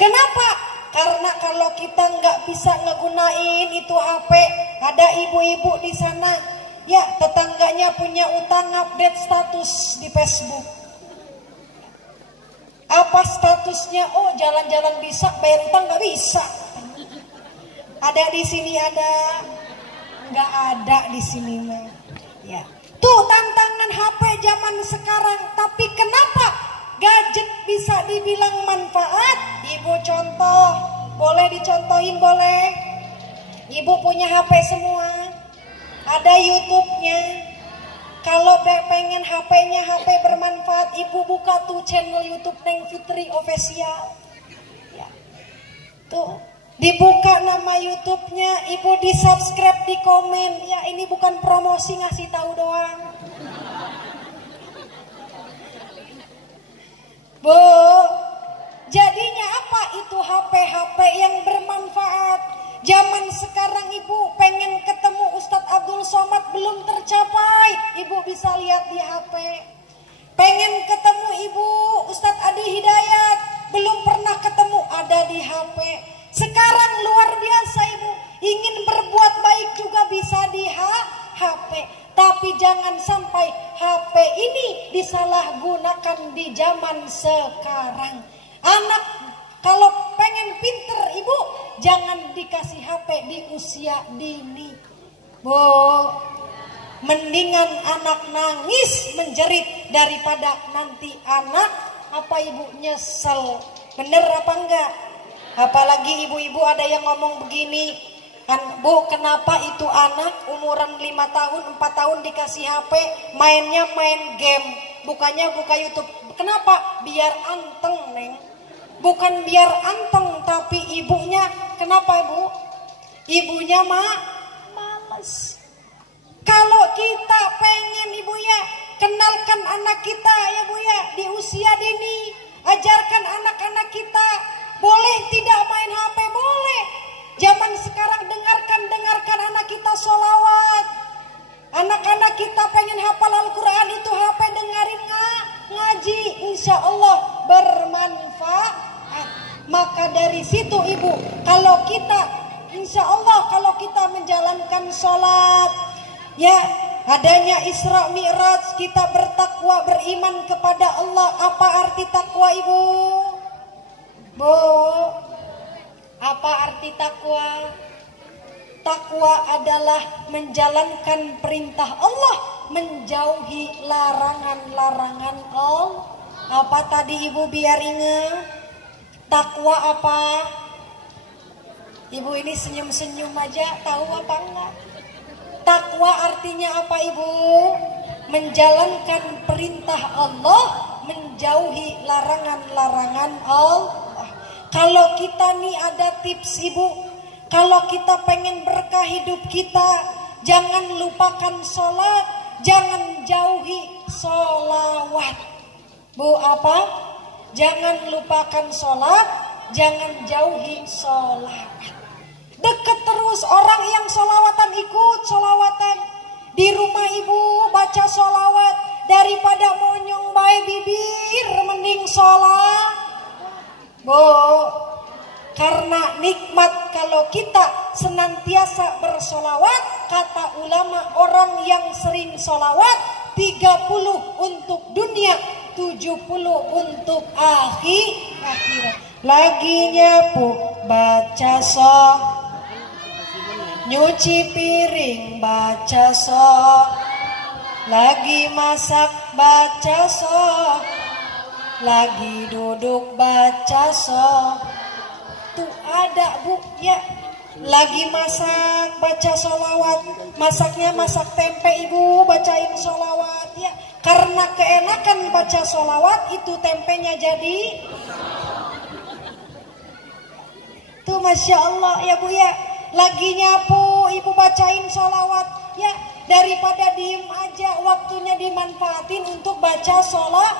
Kenapa? Karena kalau kita nggak bisa ngegunain itu HP, ada ibu-ibu di sana, ya tetangganya punya utang, update status di Facebook. Apa statusnya? Oh, jalan-jalan bisa, bayar utang nggak bisa. Ada di sini ada? Nggak ada di sini mah. Ya, tuh tantangan HP zaman sekarang. Tapi kenapa gadget bisa dibilang manfaat? Ibu contoh, boleh dicontohin boleh? Ibu punya HP semua, ada YouTube-nya. Kalau pengen HP-nya HP bermanfaat, Ibu buka tuh channel YouTube Neng Fitri Official. Ya. Tuh, dibuka nama YouTube-nya, Ibu di subscribe, di komen. Ya, ini bukan promosi, ngasih tahu doang. Bu, jadinya apa itu HP-HP yang bermanfaat? Zaman sekarang Ibu pengen ketemu Ustadz Abdul Somad belum tercapai, Ibu bisa lihat di HP. Pengen ketemu Ibu Ustadz Adi Hidayat, belum pernah ketemu, ada di HP. Sekarang luar biasa Ibu, ingin berbuat baik juga bisa di HP. Tapi jangan sampai HP ini disalahgunakan di zaman sekarang. Anak kalau pengen pinter ibu, jangan dikasih HP di usia dini. Bu, mendingan anak nangis menjerit daripada nanti anak apa ibu nyesel. Bener apa enggak? Apalagi ibu-ibu ada yang ngomong begini, Bu, kenapa itu anak umuran 5 tahun 4 tahun dikasih HP, mainnya main game, bukannya buka YouTube. Kenapa? Biar anteng, Neng. Bukan biar anteng, tapi ibunya kenapa, Bu? Ibunya males. Kalau kita pengen ibu ya, kenalkan anak kita ya Bu ya di usia dini, ajarkan anak-anak kita, boleh tidak main HP, boleh. Zaman sekarang dengarkan anak kita sholawat. Anak-anak kita pengen hafal Al-Quran, itu HP dengerin ngaji, insya Allah bermanfaat. Maka dari situ ibu, kalau kita insya Allah kalau kita menjalankan sholat, ya adanya Isra Mi'raj, kita bertakwa beriman kepada Allah. Apa arti takwa ibu? Bu, apa arti takwa? Takwa adalah menjalankan perintah Allah, menjauhi larangan-larangan Allah. Apa tadi ibu biar ingat? Takwa apa? Ibu ini senyum-senyum aja, tahu apa enggak? Takwa artinya apa ibu? Menjalankan perintah Allah, menjauhi larangan-larangan Allah. Kalau kita nih ada tips ibu, kalau kita pengen berkah hidup kita, jangan lupakan sholat, jangan jauhi sholawat. Bu apa? Jangan lupakan sholat, jangan jauhi sholawat. Deket terus orang yang sholawatan, ikut sholawatan. Di rumah ibu baca sholawat, daripada monyong bae bibir mending sholat. Bu, karena nikmat kalau kita senantiasa bersolawat. Kata ulama, orang yang sering solawat 30 untuk dunia, 70 untuk akhirat. Lagi nyapu baca nyuci piring baca lagi masak baca lagi duduk baca tuh ada Bu ya, lagi masak baca sholawat, masaknya masak tempe ibu bacain sholawat ya, karena keenakan baca sholawat itu tempenya jadi tuh masya Allah ya Bu ya. Lagi nyapu ibu bacain sholawat ya, daripada diem aja, waktunya dimanfaatin untuk baca sholawat.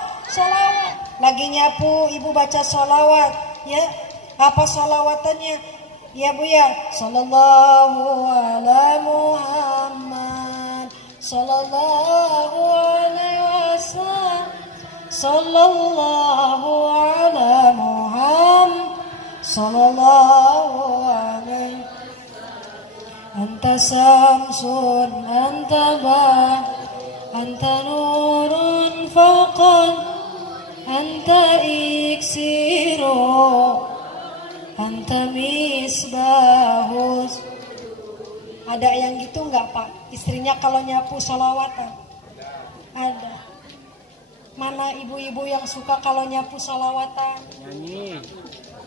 Lagi nyapu ibu baca sholawat ya, apa sholawatannya ya Bu ya? Sallallahu ala Muhammad, sallallahu alaihi wasallam, sallallahu ala Muhammad, sallallahu alaihi. Anta samsun, anta anta nurun faqan, anta iksiru, anta misbahus. Ada yang gitu nggak Pak? Istrinya kalau nyapu sholawatan? Ada. Mana ibu-ibu yang suka kalau nyapu sholawatan? Nyanyi.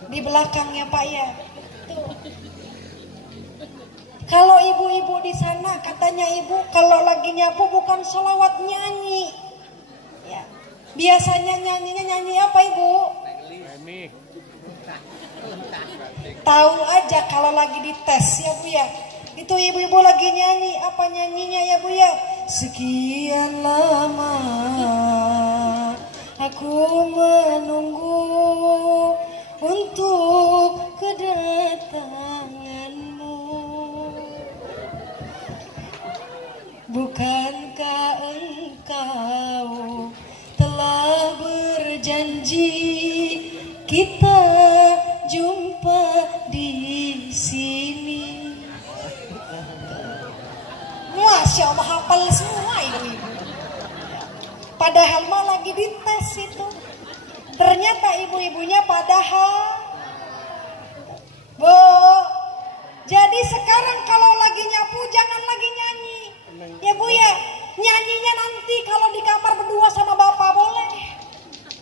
Di belakangnya Pak ya. Tuh. Kalau ibu-ibu di sana katanya ibu kalau lagi nyapu bukan sholawat, nyanyi. Ya. Biasanya nyanyi apa ibu? Tahu aja kalau lagi dites ya Bu ya. Itu ibu-ibu lagi nyanyi, apa nyanyinya ya Bu ya? Sekian lama aku menunggu untuk kedatanganmu. Bukankah engkau telah berjanji kita jumpa di sini? Masya Allah hafal semua ibu-ibu. Padahal mah lagi dites itu. Ternyata ibu-ibunya padahal. Bu, jadi sekarang kalau lagi nyapu jangan lagi nyanyi. Ya Bu ya, nyanyinya nanti kalau di kamar berdua sama bapak boleh.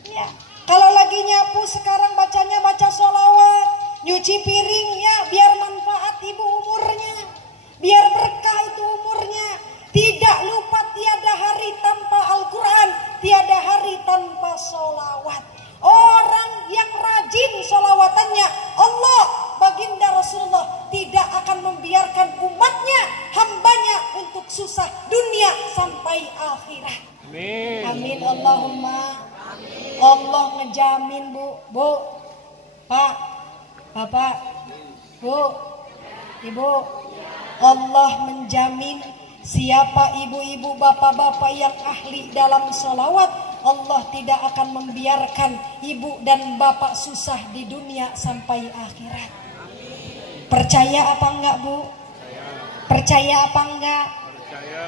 Ya, kalau lagi nyapu sekarang bacanya baca sholawat, nyuci piring ya biar manfaat ibu umurnya, biar berkah itu umurnya. Tidak lupa tiada hari tanpa Al-Quran, tiada hari tanpa sholawat. Orang yang rajin sholawatannya, Allah baginda Rasulullah tidak akan membiarkan umatnya, hambanya untuk susah dunia sampai akhirat. Amin. Amin Allahumma. Allah ngejamin Bu, Pak, Bapak, Bu, Ibu. Allah menjamin siapa ibu-ibu bapak-bapak yang ahli dalam sholawat, Allah tidak akan membiarkan ibu dan bapak susah di dunia sampai akhirat. Percaya apa enggak Bu? Percaya apa enggak?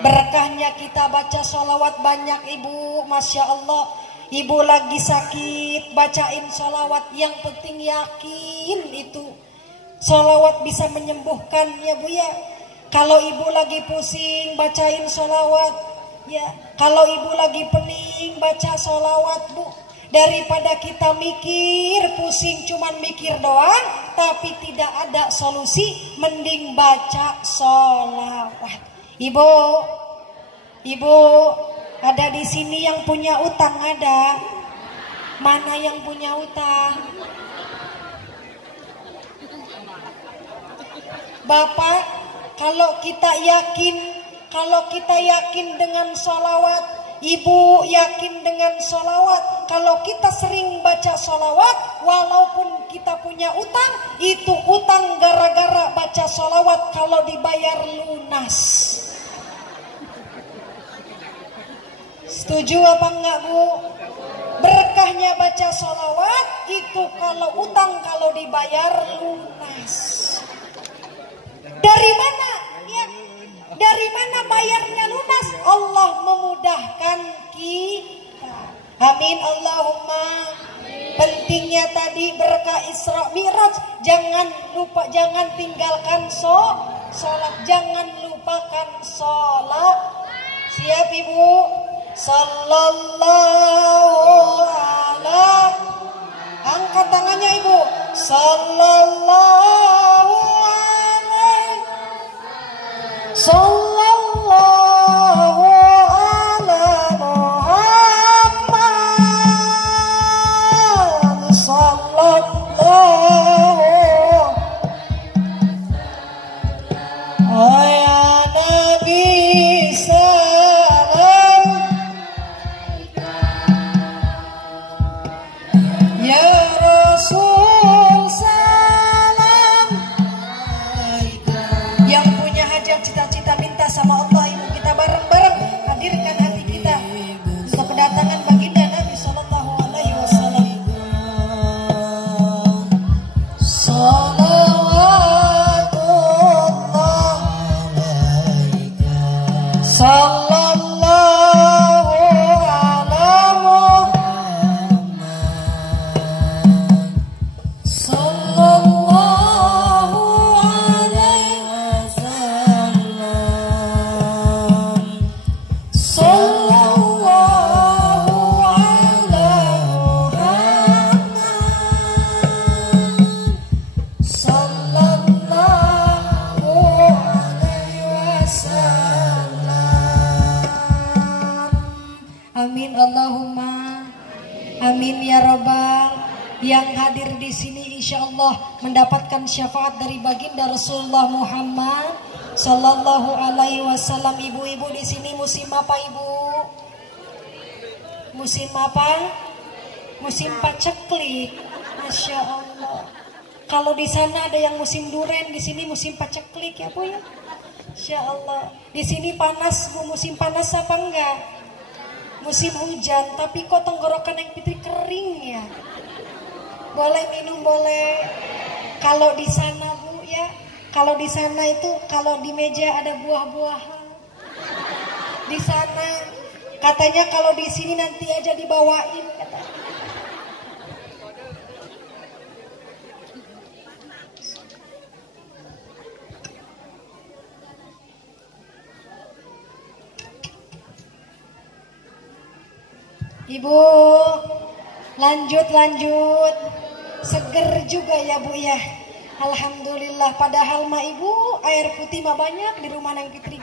Berkahnya kita baca sholawat banyak ibu, Masya Allah. Ibu lagi sakit, bacain sholawat. Yang penting yakin itu sholawat bisa menyembuhkan ya Bu ya. Kalau ibu lagi pusing, bacain sholawat ya. Kalau ibu lagi pening, baca sholawat Bu. Daripada kita mikir, pusing cuman mikir doang tapi tidak ada solusi, mending baca sholawat. Ibu ada di sini yang punya utang ada? Mana yang punya utang? Bapak, kalau kita yakin dengan sholawat, ibu yakin dengan sholawat, kalau kita sering baca sholawat, walaupun kita punya utang, itu utang gara-gara baca sholawat kalau dibayar lunas. Setuju apa enggak Bu? Berkahnya baca sholawat itu kalau utang kalau dibayar lunas. Dari mana? Ya, dari mana bayarnya lunas? Allah memudahkan kita. Amin Allahumma. Pentingnya tadi berkah Isra Mi'raj. Jangan lupa, jangan tinggalkan sholat. Jangan lupakan sholat. Siap Ibu? Sallallahu alaihi. Angkat tangannya Ibu. Sallallahu alaihi. Sallallahu ala Muhammad. Sallallahu ya Nabi salam. Ya Rasul salam. Yang punya hajat cita-cita minta sama Allah, Ibu, kita bareng-bareng hadirkan hati kita untuk kedatangan baginda Nabi Sallallahu Alaihi Wasallam. Salawatullah Sallallahu ala Muhammad Sallallahu alaihi wasallam Sallallahu ala Muhammad Sallallahu alaihi wasallam. Amin Allahumma. Amin ya Rabbal. Yang hadir di sini insya Allah mendapatkan syafaat dari baginda Rasulullah Muhammad Sallallahu alaihi wasallam. Ibu-ibu di sini musim apa Ibu? Musim apa? Musim paceklik. Masya Allah. Kalau di sana ada yang musim duren, di sini musim paceklik ya Bu ya. Masya Allah. Di sini panas Bu, musim panas apa enggak? Musim hujan, tapi kok tenggorokan yang Fitri kering ya? Boleh minum boleh. Kalau di sana Bu ya, kalau di sana itu kalau di meja ada buah-buahan. di sana. Katanya kalau di sini nanti aja dibawain katanya. Ibu, lanjut. Seger juga ya Bu ya. Alhamdulillah. Padahal mah Ibu air putih mah banyak di rumah Neng Fitri.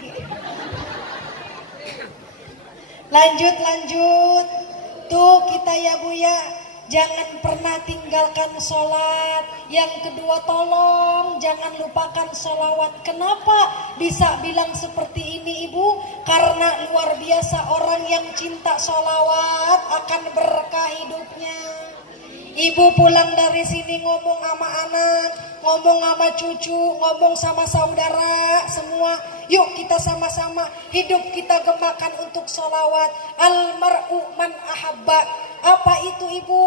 Lanjut. Tuh kita ya Bu ya, jangan pernah tinggalkan sholat. Yang kedua tolong jangan lupakan sholawat. Kenapa bisa bilang seperti ini Ibu? Karena luar biasa orang yang cinta sholawat akan berkah hidupnya. Ibu pulang dari sini ngomong sama anak, ngomong sama cucu, ngomong sama saudara semua. Yuk kita sama-sama hidup kita gemakan untuk sholawat. Almar'u man ahabba. Apa itu Ibu?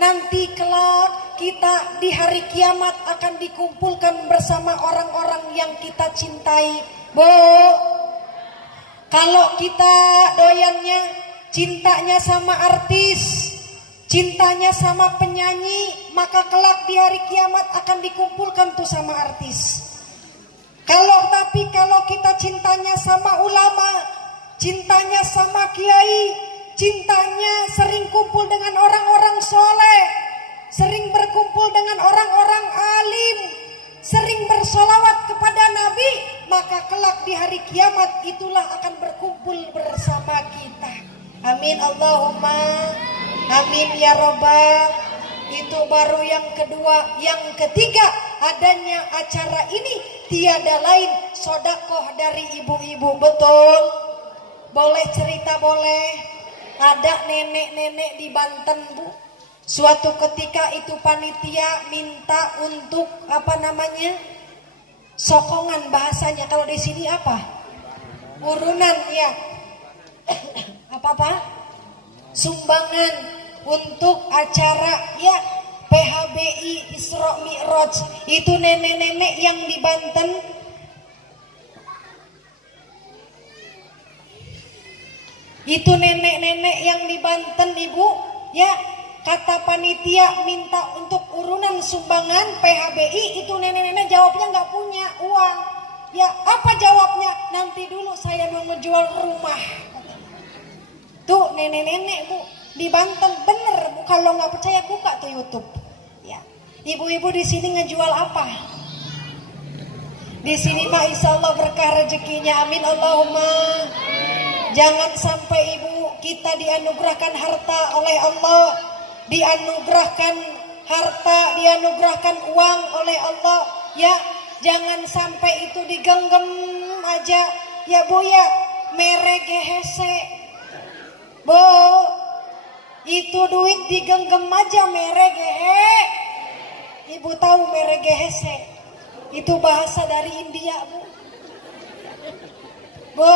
Nanti kelak kita di hari kiamat akan dikumpulkan bersama orang-orang yang kita cintai. Bu, kalau kita doyannya cintanya sama artis, cintanya sama penyanyi, maka kelak di hari kiamat akan dikumpulkan tuh sama artis. Kalau kita cintanya sama ulama, cintanya sama kiai, cintanya sering kumpul dengan orang-orang soleh, sering berkumpul dengan orang-orang alim, sering bersolawat kepada Nabi, maka kelak di hari kiamat itulah akan berkumpul bersama kita. Amin Allahumma amin ya Rabbal. Itu baru yang kedua. Yang ketiga, adanya acara ini tiada lain sodakoh dari ibu-ibu. Betul? Boleh cerita boleh. Ada nenek-nenek di Banten Bu. Suatu ketika itu panitia minta untuk sokongan bahasanya. Kalau di sini apa? Urunan ya. Apa? Sumbangan untuk acara ya PHBI Isra Mi'raj. Itu nenek-nenek yang di Banten. Itu nenek-nenek yang di Banten Ibu ya, kata panitia minta untuk urunan sumbangan PHBI. Itu nenek-nenek jawabnya nggak punya uang. Ya apa jawabnya? Nanti dulu saya mau ngejual rumah. Tuh nenek-nenek Bu di Banten, bener Bu. Kalau nggak percaya buka tuh YouTube. Ya, ibu-ibu di sini ngejual apa? Di sini mah insya Allah berkah rezekinya. Amin Allahumma. Jangan sampai Ibu kita dianugerahkan harta oleh Allah, dianugerahkan harta, dianugerahkan uang oleh Allah. Ya, jangan sampai itu digenggam aja. Ya Bu ya, meregehese. Bu, itu duit digenggam aja meregehe. Ibu tahu meregehese? Itu bahasa dari India Bu. Bu,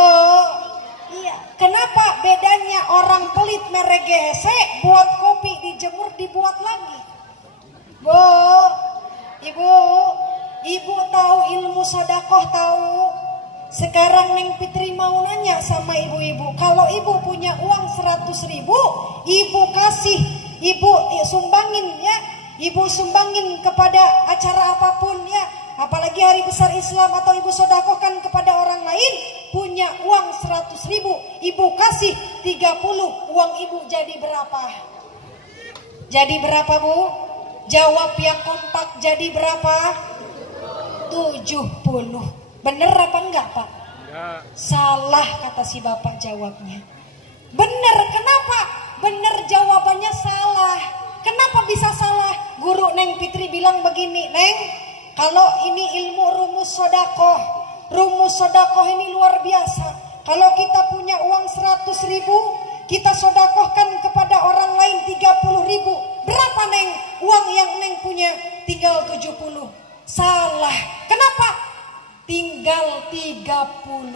iya. Kenapa bedanya orang pelit meregehese, buat kopi dijemur dibuat lagi? Bu, ibu tahu ilmu sedekah tahu? Sekarang Neng Fitri mau nanya sama ibu-ibu, kalau ibu punya uang 100.000, ibu kasih, sumbangin ya, ibu sumbangin kepada acara apapun ya, apalagi hari besar Islam, atau ibu sedekahkan kepada orang lain, punya uang 100.000, ibu kasih 30, uang ibu jadi berapa? Jadi berapa Bu? Jawab yang kompak, jadi berapa? 70. Bener apa enggak Pak? Enggak. Salah kata si bapak jawabnya. Bener, kenapa? Bener jawabannya salah. Kenapa bisa salah? Guru Neng Fitri bilang begini, Neng, kalau ini ilmu rumus sodakoh. Rumus sodakoh ini luar biasa. Kalau kita punya uang 100.000, kita sodakohkan kepada orang lain 30.000. Berapa Neng uang yang Neng punya? Tinggal 70. Salah. Kenapa? Tinggal 30.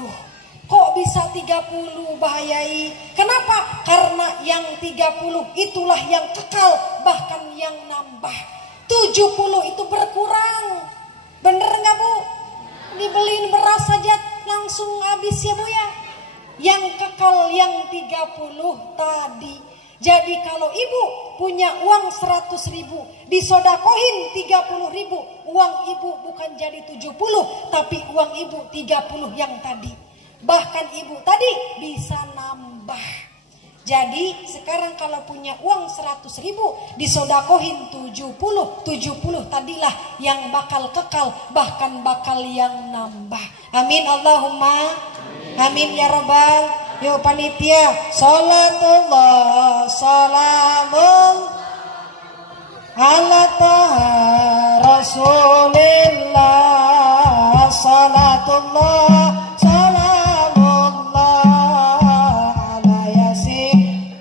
Kok bisa 30 bahayai? Kenapa? Karena yang 30 itulah yang kekal, bahkan yang nambah. 70 itu berkurang. Bener nggak Bu? Dibeliin beras saja langsung habis ya Bu ya. Yang kekal yang 30 tadi. Jadi kalau ibu punya uang 100.000, disodakohin 30.000, uang ibu bukan jadi 70, tapi uang ibu 30 yang tadi. Bahkan ibu tadi bisa nambah. Jadi sekarang kalau punya uang 100.000, disodakohin 70 tadilah yang bakal kekal, bahkan bakal yang nambah. Amin Allahumma amin ya rabbal. Yuk panitia, salatullah salamun ala taha rasulillah, salatullah salamullah ala yasin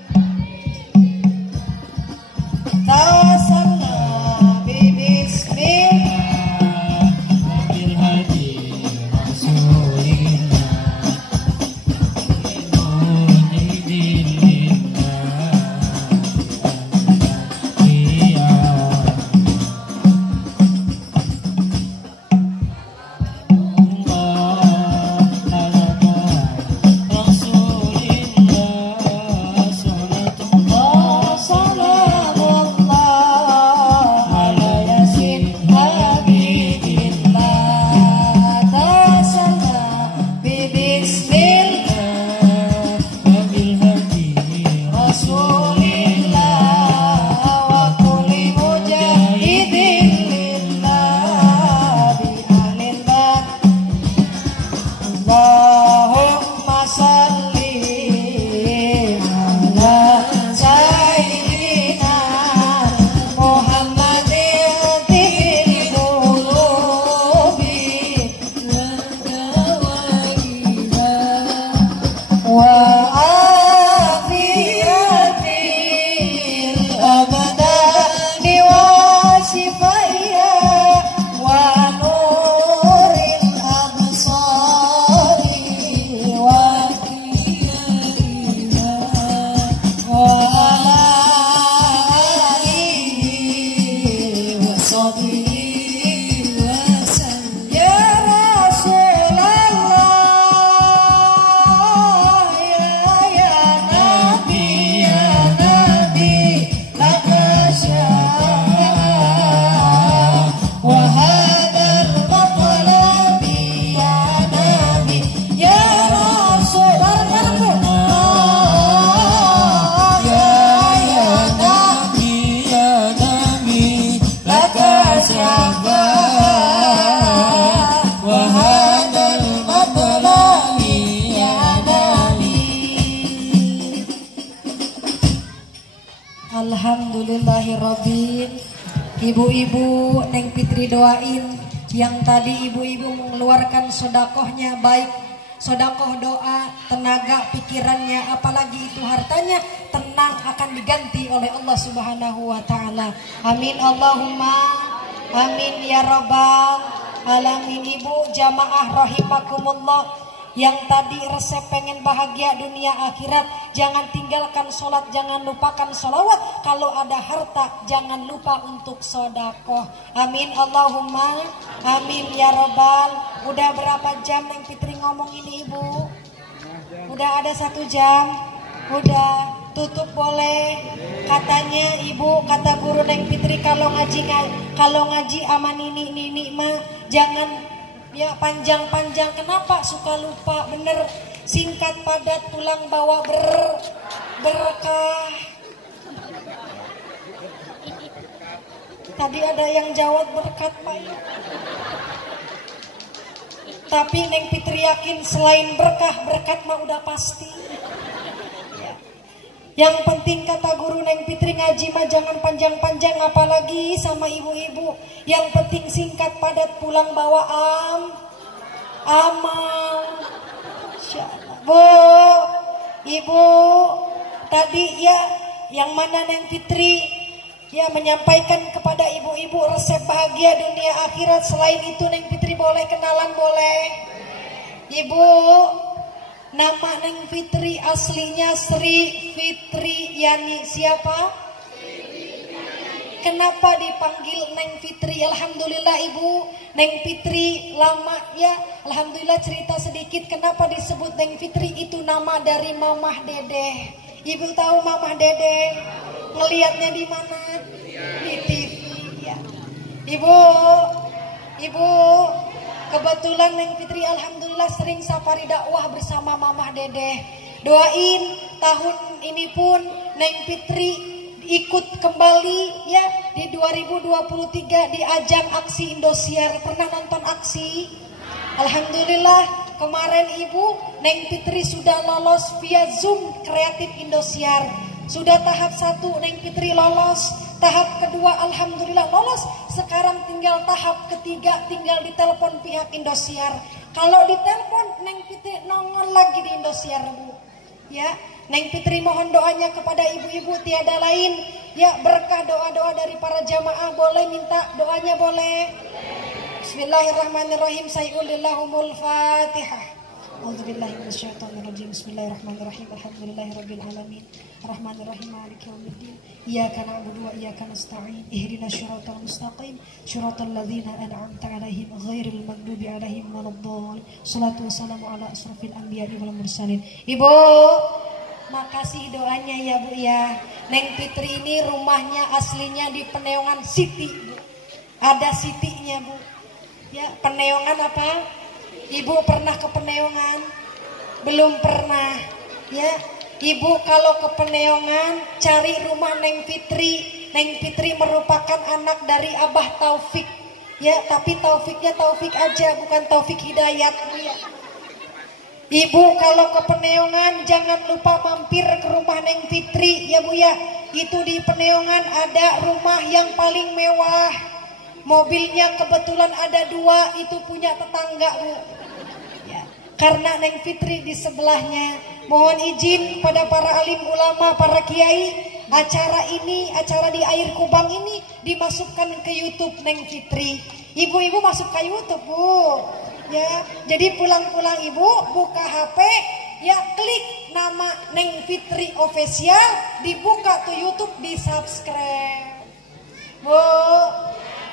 tawasalna bibismillah bil hadi rasulillah. Alhamdulillahirrabbil. Ibu-ibu Neng Fitri doain yang tadi ibu-ibu mengeluarkan sodakohnya, baik sodakoh doa, tenaga, pikirannya, apalagi itu hartanya, tenang akan diganti oleh Allah Subhanahu wa Ta'ala. Amin Allahumma amin ya rabbal alamin. Ibu jamaah rahimakumullah, yang tadi resep pengen bahagia dunia akhirat, jangan tinggalkan sholat, jangan lupakan sholawat. Kalau ada harta jangan lupa untuk sodakoh. Amin Allahumma amin ya robbal. Udah berapa jam Neng Fitri ngomong ini ibu? Udah ada 1 jam. Udah tutup boleh. Katanya ibu, kata guru Neng Fitri, kalau ngaji aman ini mah jangan ya panjang-panjang. Kenapa? Suka lupa. Bener, singkat padat pulang bawa berkah. Tadi ada yang jawab berkat Pak. Tapi Neng Fitri yakin selain berkat mah udah pasti. Yang penting kata guru Neng Fitri, ngaji mah jangan panjang-panjang, apalagi sama ibu-ibu. Yang penting singkat padat pulang bawa amal. Bu, ibu tadi ya yang mana Neng Fitri ya menyampaikan kepada ibu-ibu resep bahagia dunia akhirat. Selain itu Neng Fitri boleh kenalan? Boleh. Ibu, nama Neng Fitri aslinya Sri Fitri Yani siapa? kenapa dipanggil Neng Fitri? Alhamdulillah Ibu, Neng Fitri lama ya. Alhamdulillah cerita sedikit kenapa disebut Neng Fitri, itu nama dari Mamah Dede. Ibu tahu Mamah Dede? Ngelihatnya di mana? Di TV ya. Ibu, kebetulan Neng Fitri alhamdulillah sering safari dakwah bersama Mamah Dede. Doain tahun ini pun Neng Fitri ikut kembali ya di 2023 di ajang aksi Indosiar. Pernah nonton aksi? Alhamdulillah kemarin Ibu Neng Fitri sudah lolos via Zoom kreatif Indosiar. Sudah tahap 1 Neng Fitri lolos, tahap kedua alhamdulillah lolos. Sekarang tinggal tahap ketiga, tinggal ditelepon pihak Indosiar. Kalau ditelepon Neng Fitri nongol lagi di Indosiar Bu. Ya, Neng Fitri mohon doanya kepada ibu-ibu tiada lain. Ya, berkah doa-doa dari para jamaah, boleh minta doanya boleh. Bismillahirrahmanirrahim. Sayyidillahumul Fatihah. A'udzubillahi minasyaitonirrajim. Bismillahirrahmanirrahim. Alhamdulillahirabbil alamin. Arrahmanirrahim. Maliki yaumiddin. Iyyaka na'budu wa iyyaka nasta'in. Ihdinas shiratal mustaqim. Shiratal ladzina an'amta 'alaihim ghairil maghdubi 'alaihim waladdallin. Shalatu wassalamu ala asrofil anbiya'i wal mursalin. Ibu, makasih doanya ya Bu ya. Neng Fitri ini rumahnya aslinya di Peneongan City Bu. Ada City-nya Bu. Ya, Peneongan apa? Ibu pernah ke Peneongan? Belum pernah. Ya, Ibu kalau ke Peneongan cari rumah Neng Fitri. Neng Fitri merupakan anak dari Abah Taufik. Ya, tapi Taufiknya Taufik aja, bukan Taufik Hidayat Bu ya. Ibu kalau ke Peneongan jangan lupa mampir ke rumah Neng Fitri ya Bu ya. Itu di Peneongan ada rumah yang paling mewah. Mobilnya kebetulan ada 2, itu punya tetangga Bu. Ya, karena Neng Fitri di sebelahnya. Mohon izin pada para alim ulama, para kiai, acara ini, acara di Air Kubang ini dimasukkan ke YouTube Neng Fitri. Ibu-ibu masuk ke YouTube Bu. Ya, jadi pulang-pulang Ibu buka HP, ya klik nama Neng Fitri Official, dibuka tuh YouTube, di subscribe. Bu,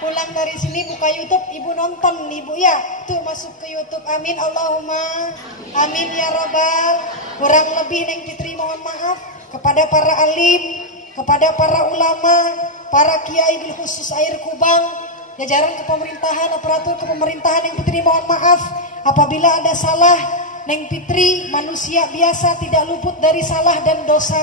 pulang dari sini buka YouTube, Ibu nonton nih Bu ya. Tuh masuk ke YouTube. Amin Allahumma amin ya Rabbal. Kurang lebih Neng Fitri mohon maaf kepada para alim, kepada para ulama, para kiai bil khusus Air Kubang, jajaran kepemerintahan, aparatur kepemerintahan Neng Fitri mohon maaf apabila ada salah. Neng Fitri manusia biasa, tidak luput dari salah dan dosa.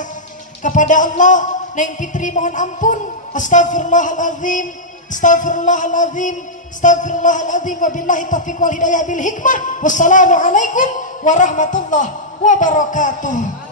Kepada Allah Neng Fitri mohon ampun. Astagfirullahaladzim, astagfirullahaladzim, astagfirullahaladzim. Wabillahi taufiq wal hidayah bil hikmah. Wassalamualaikum warahmatullahi wabarakatuh.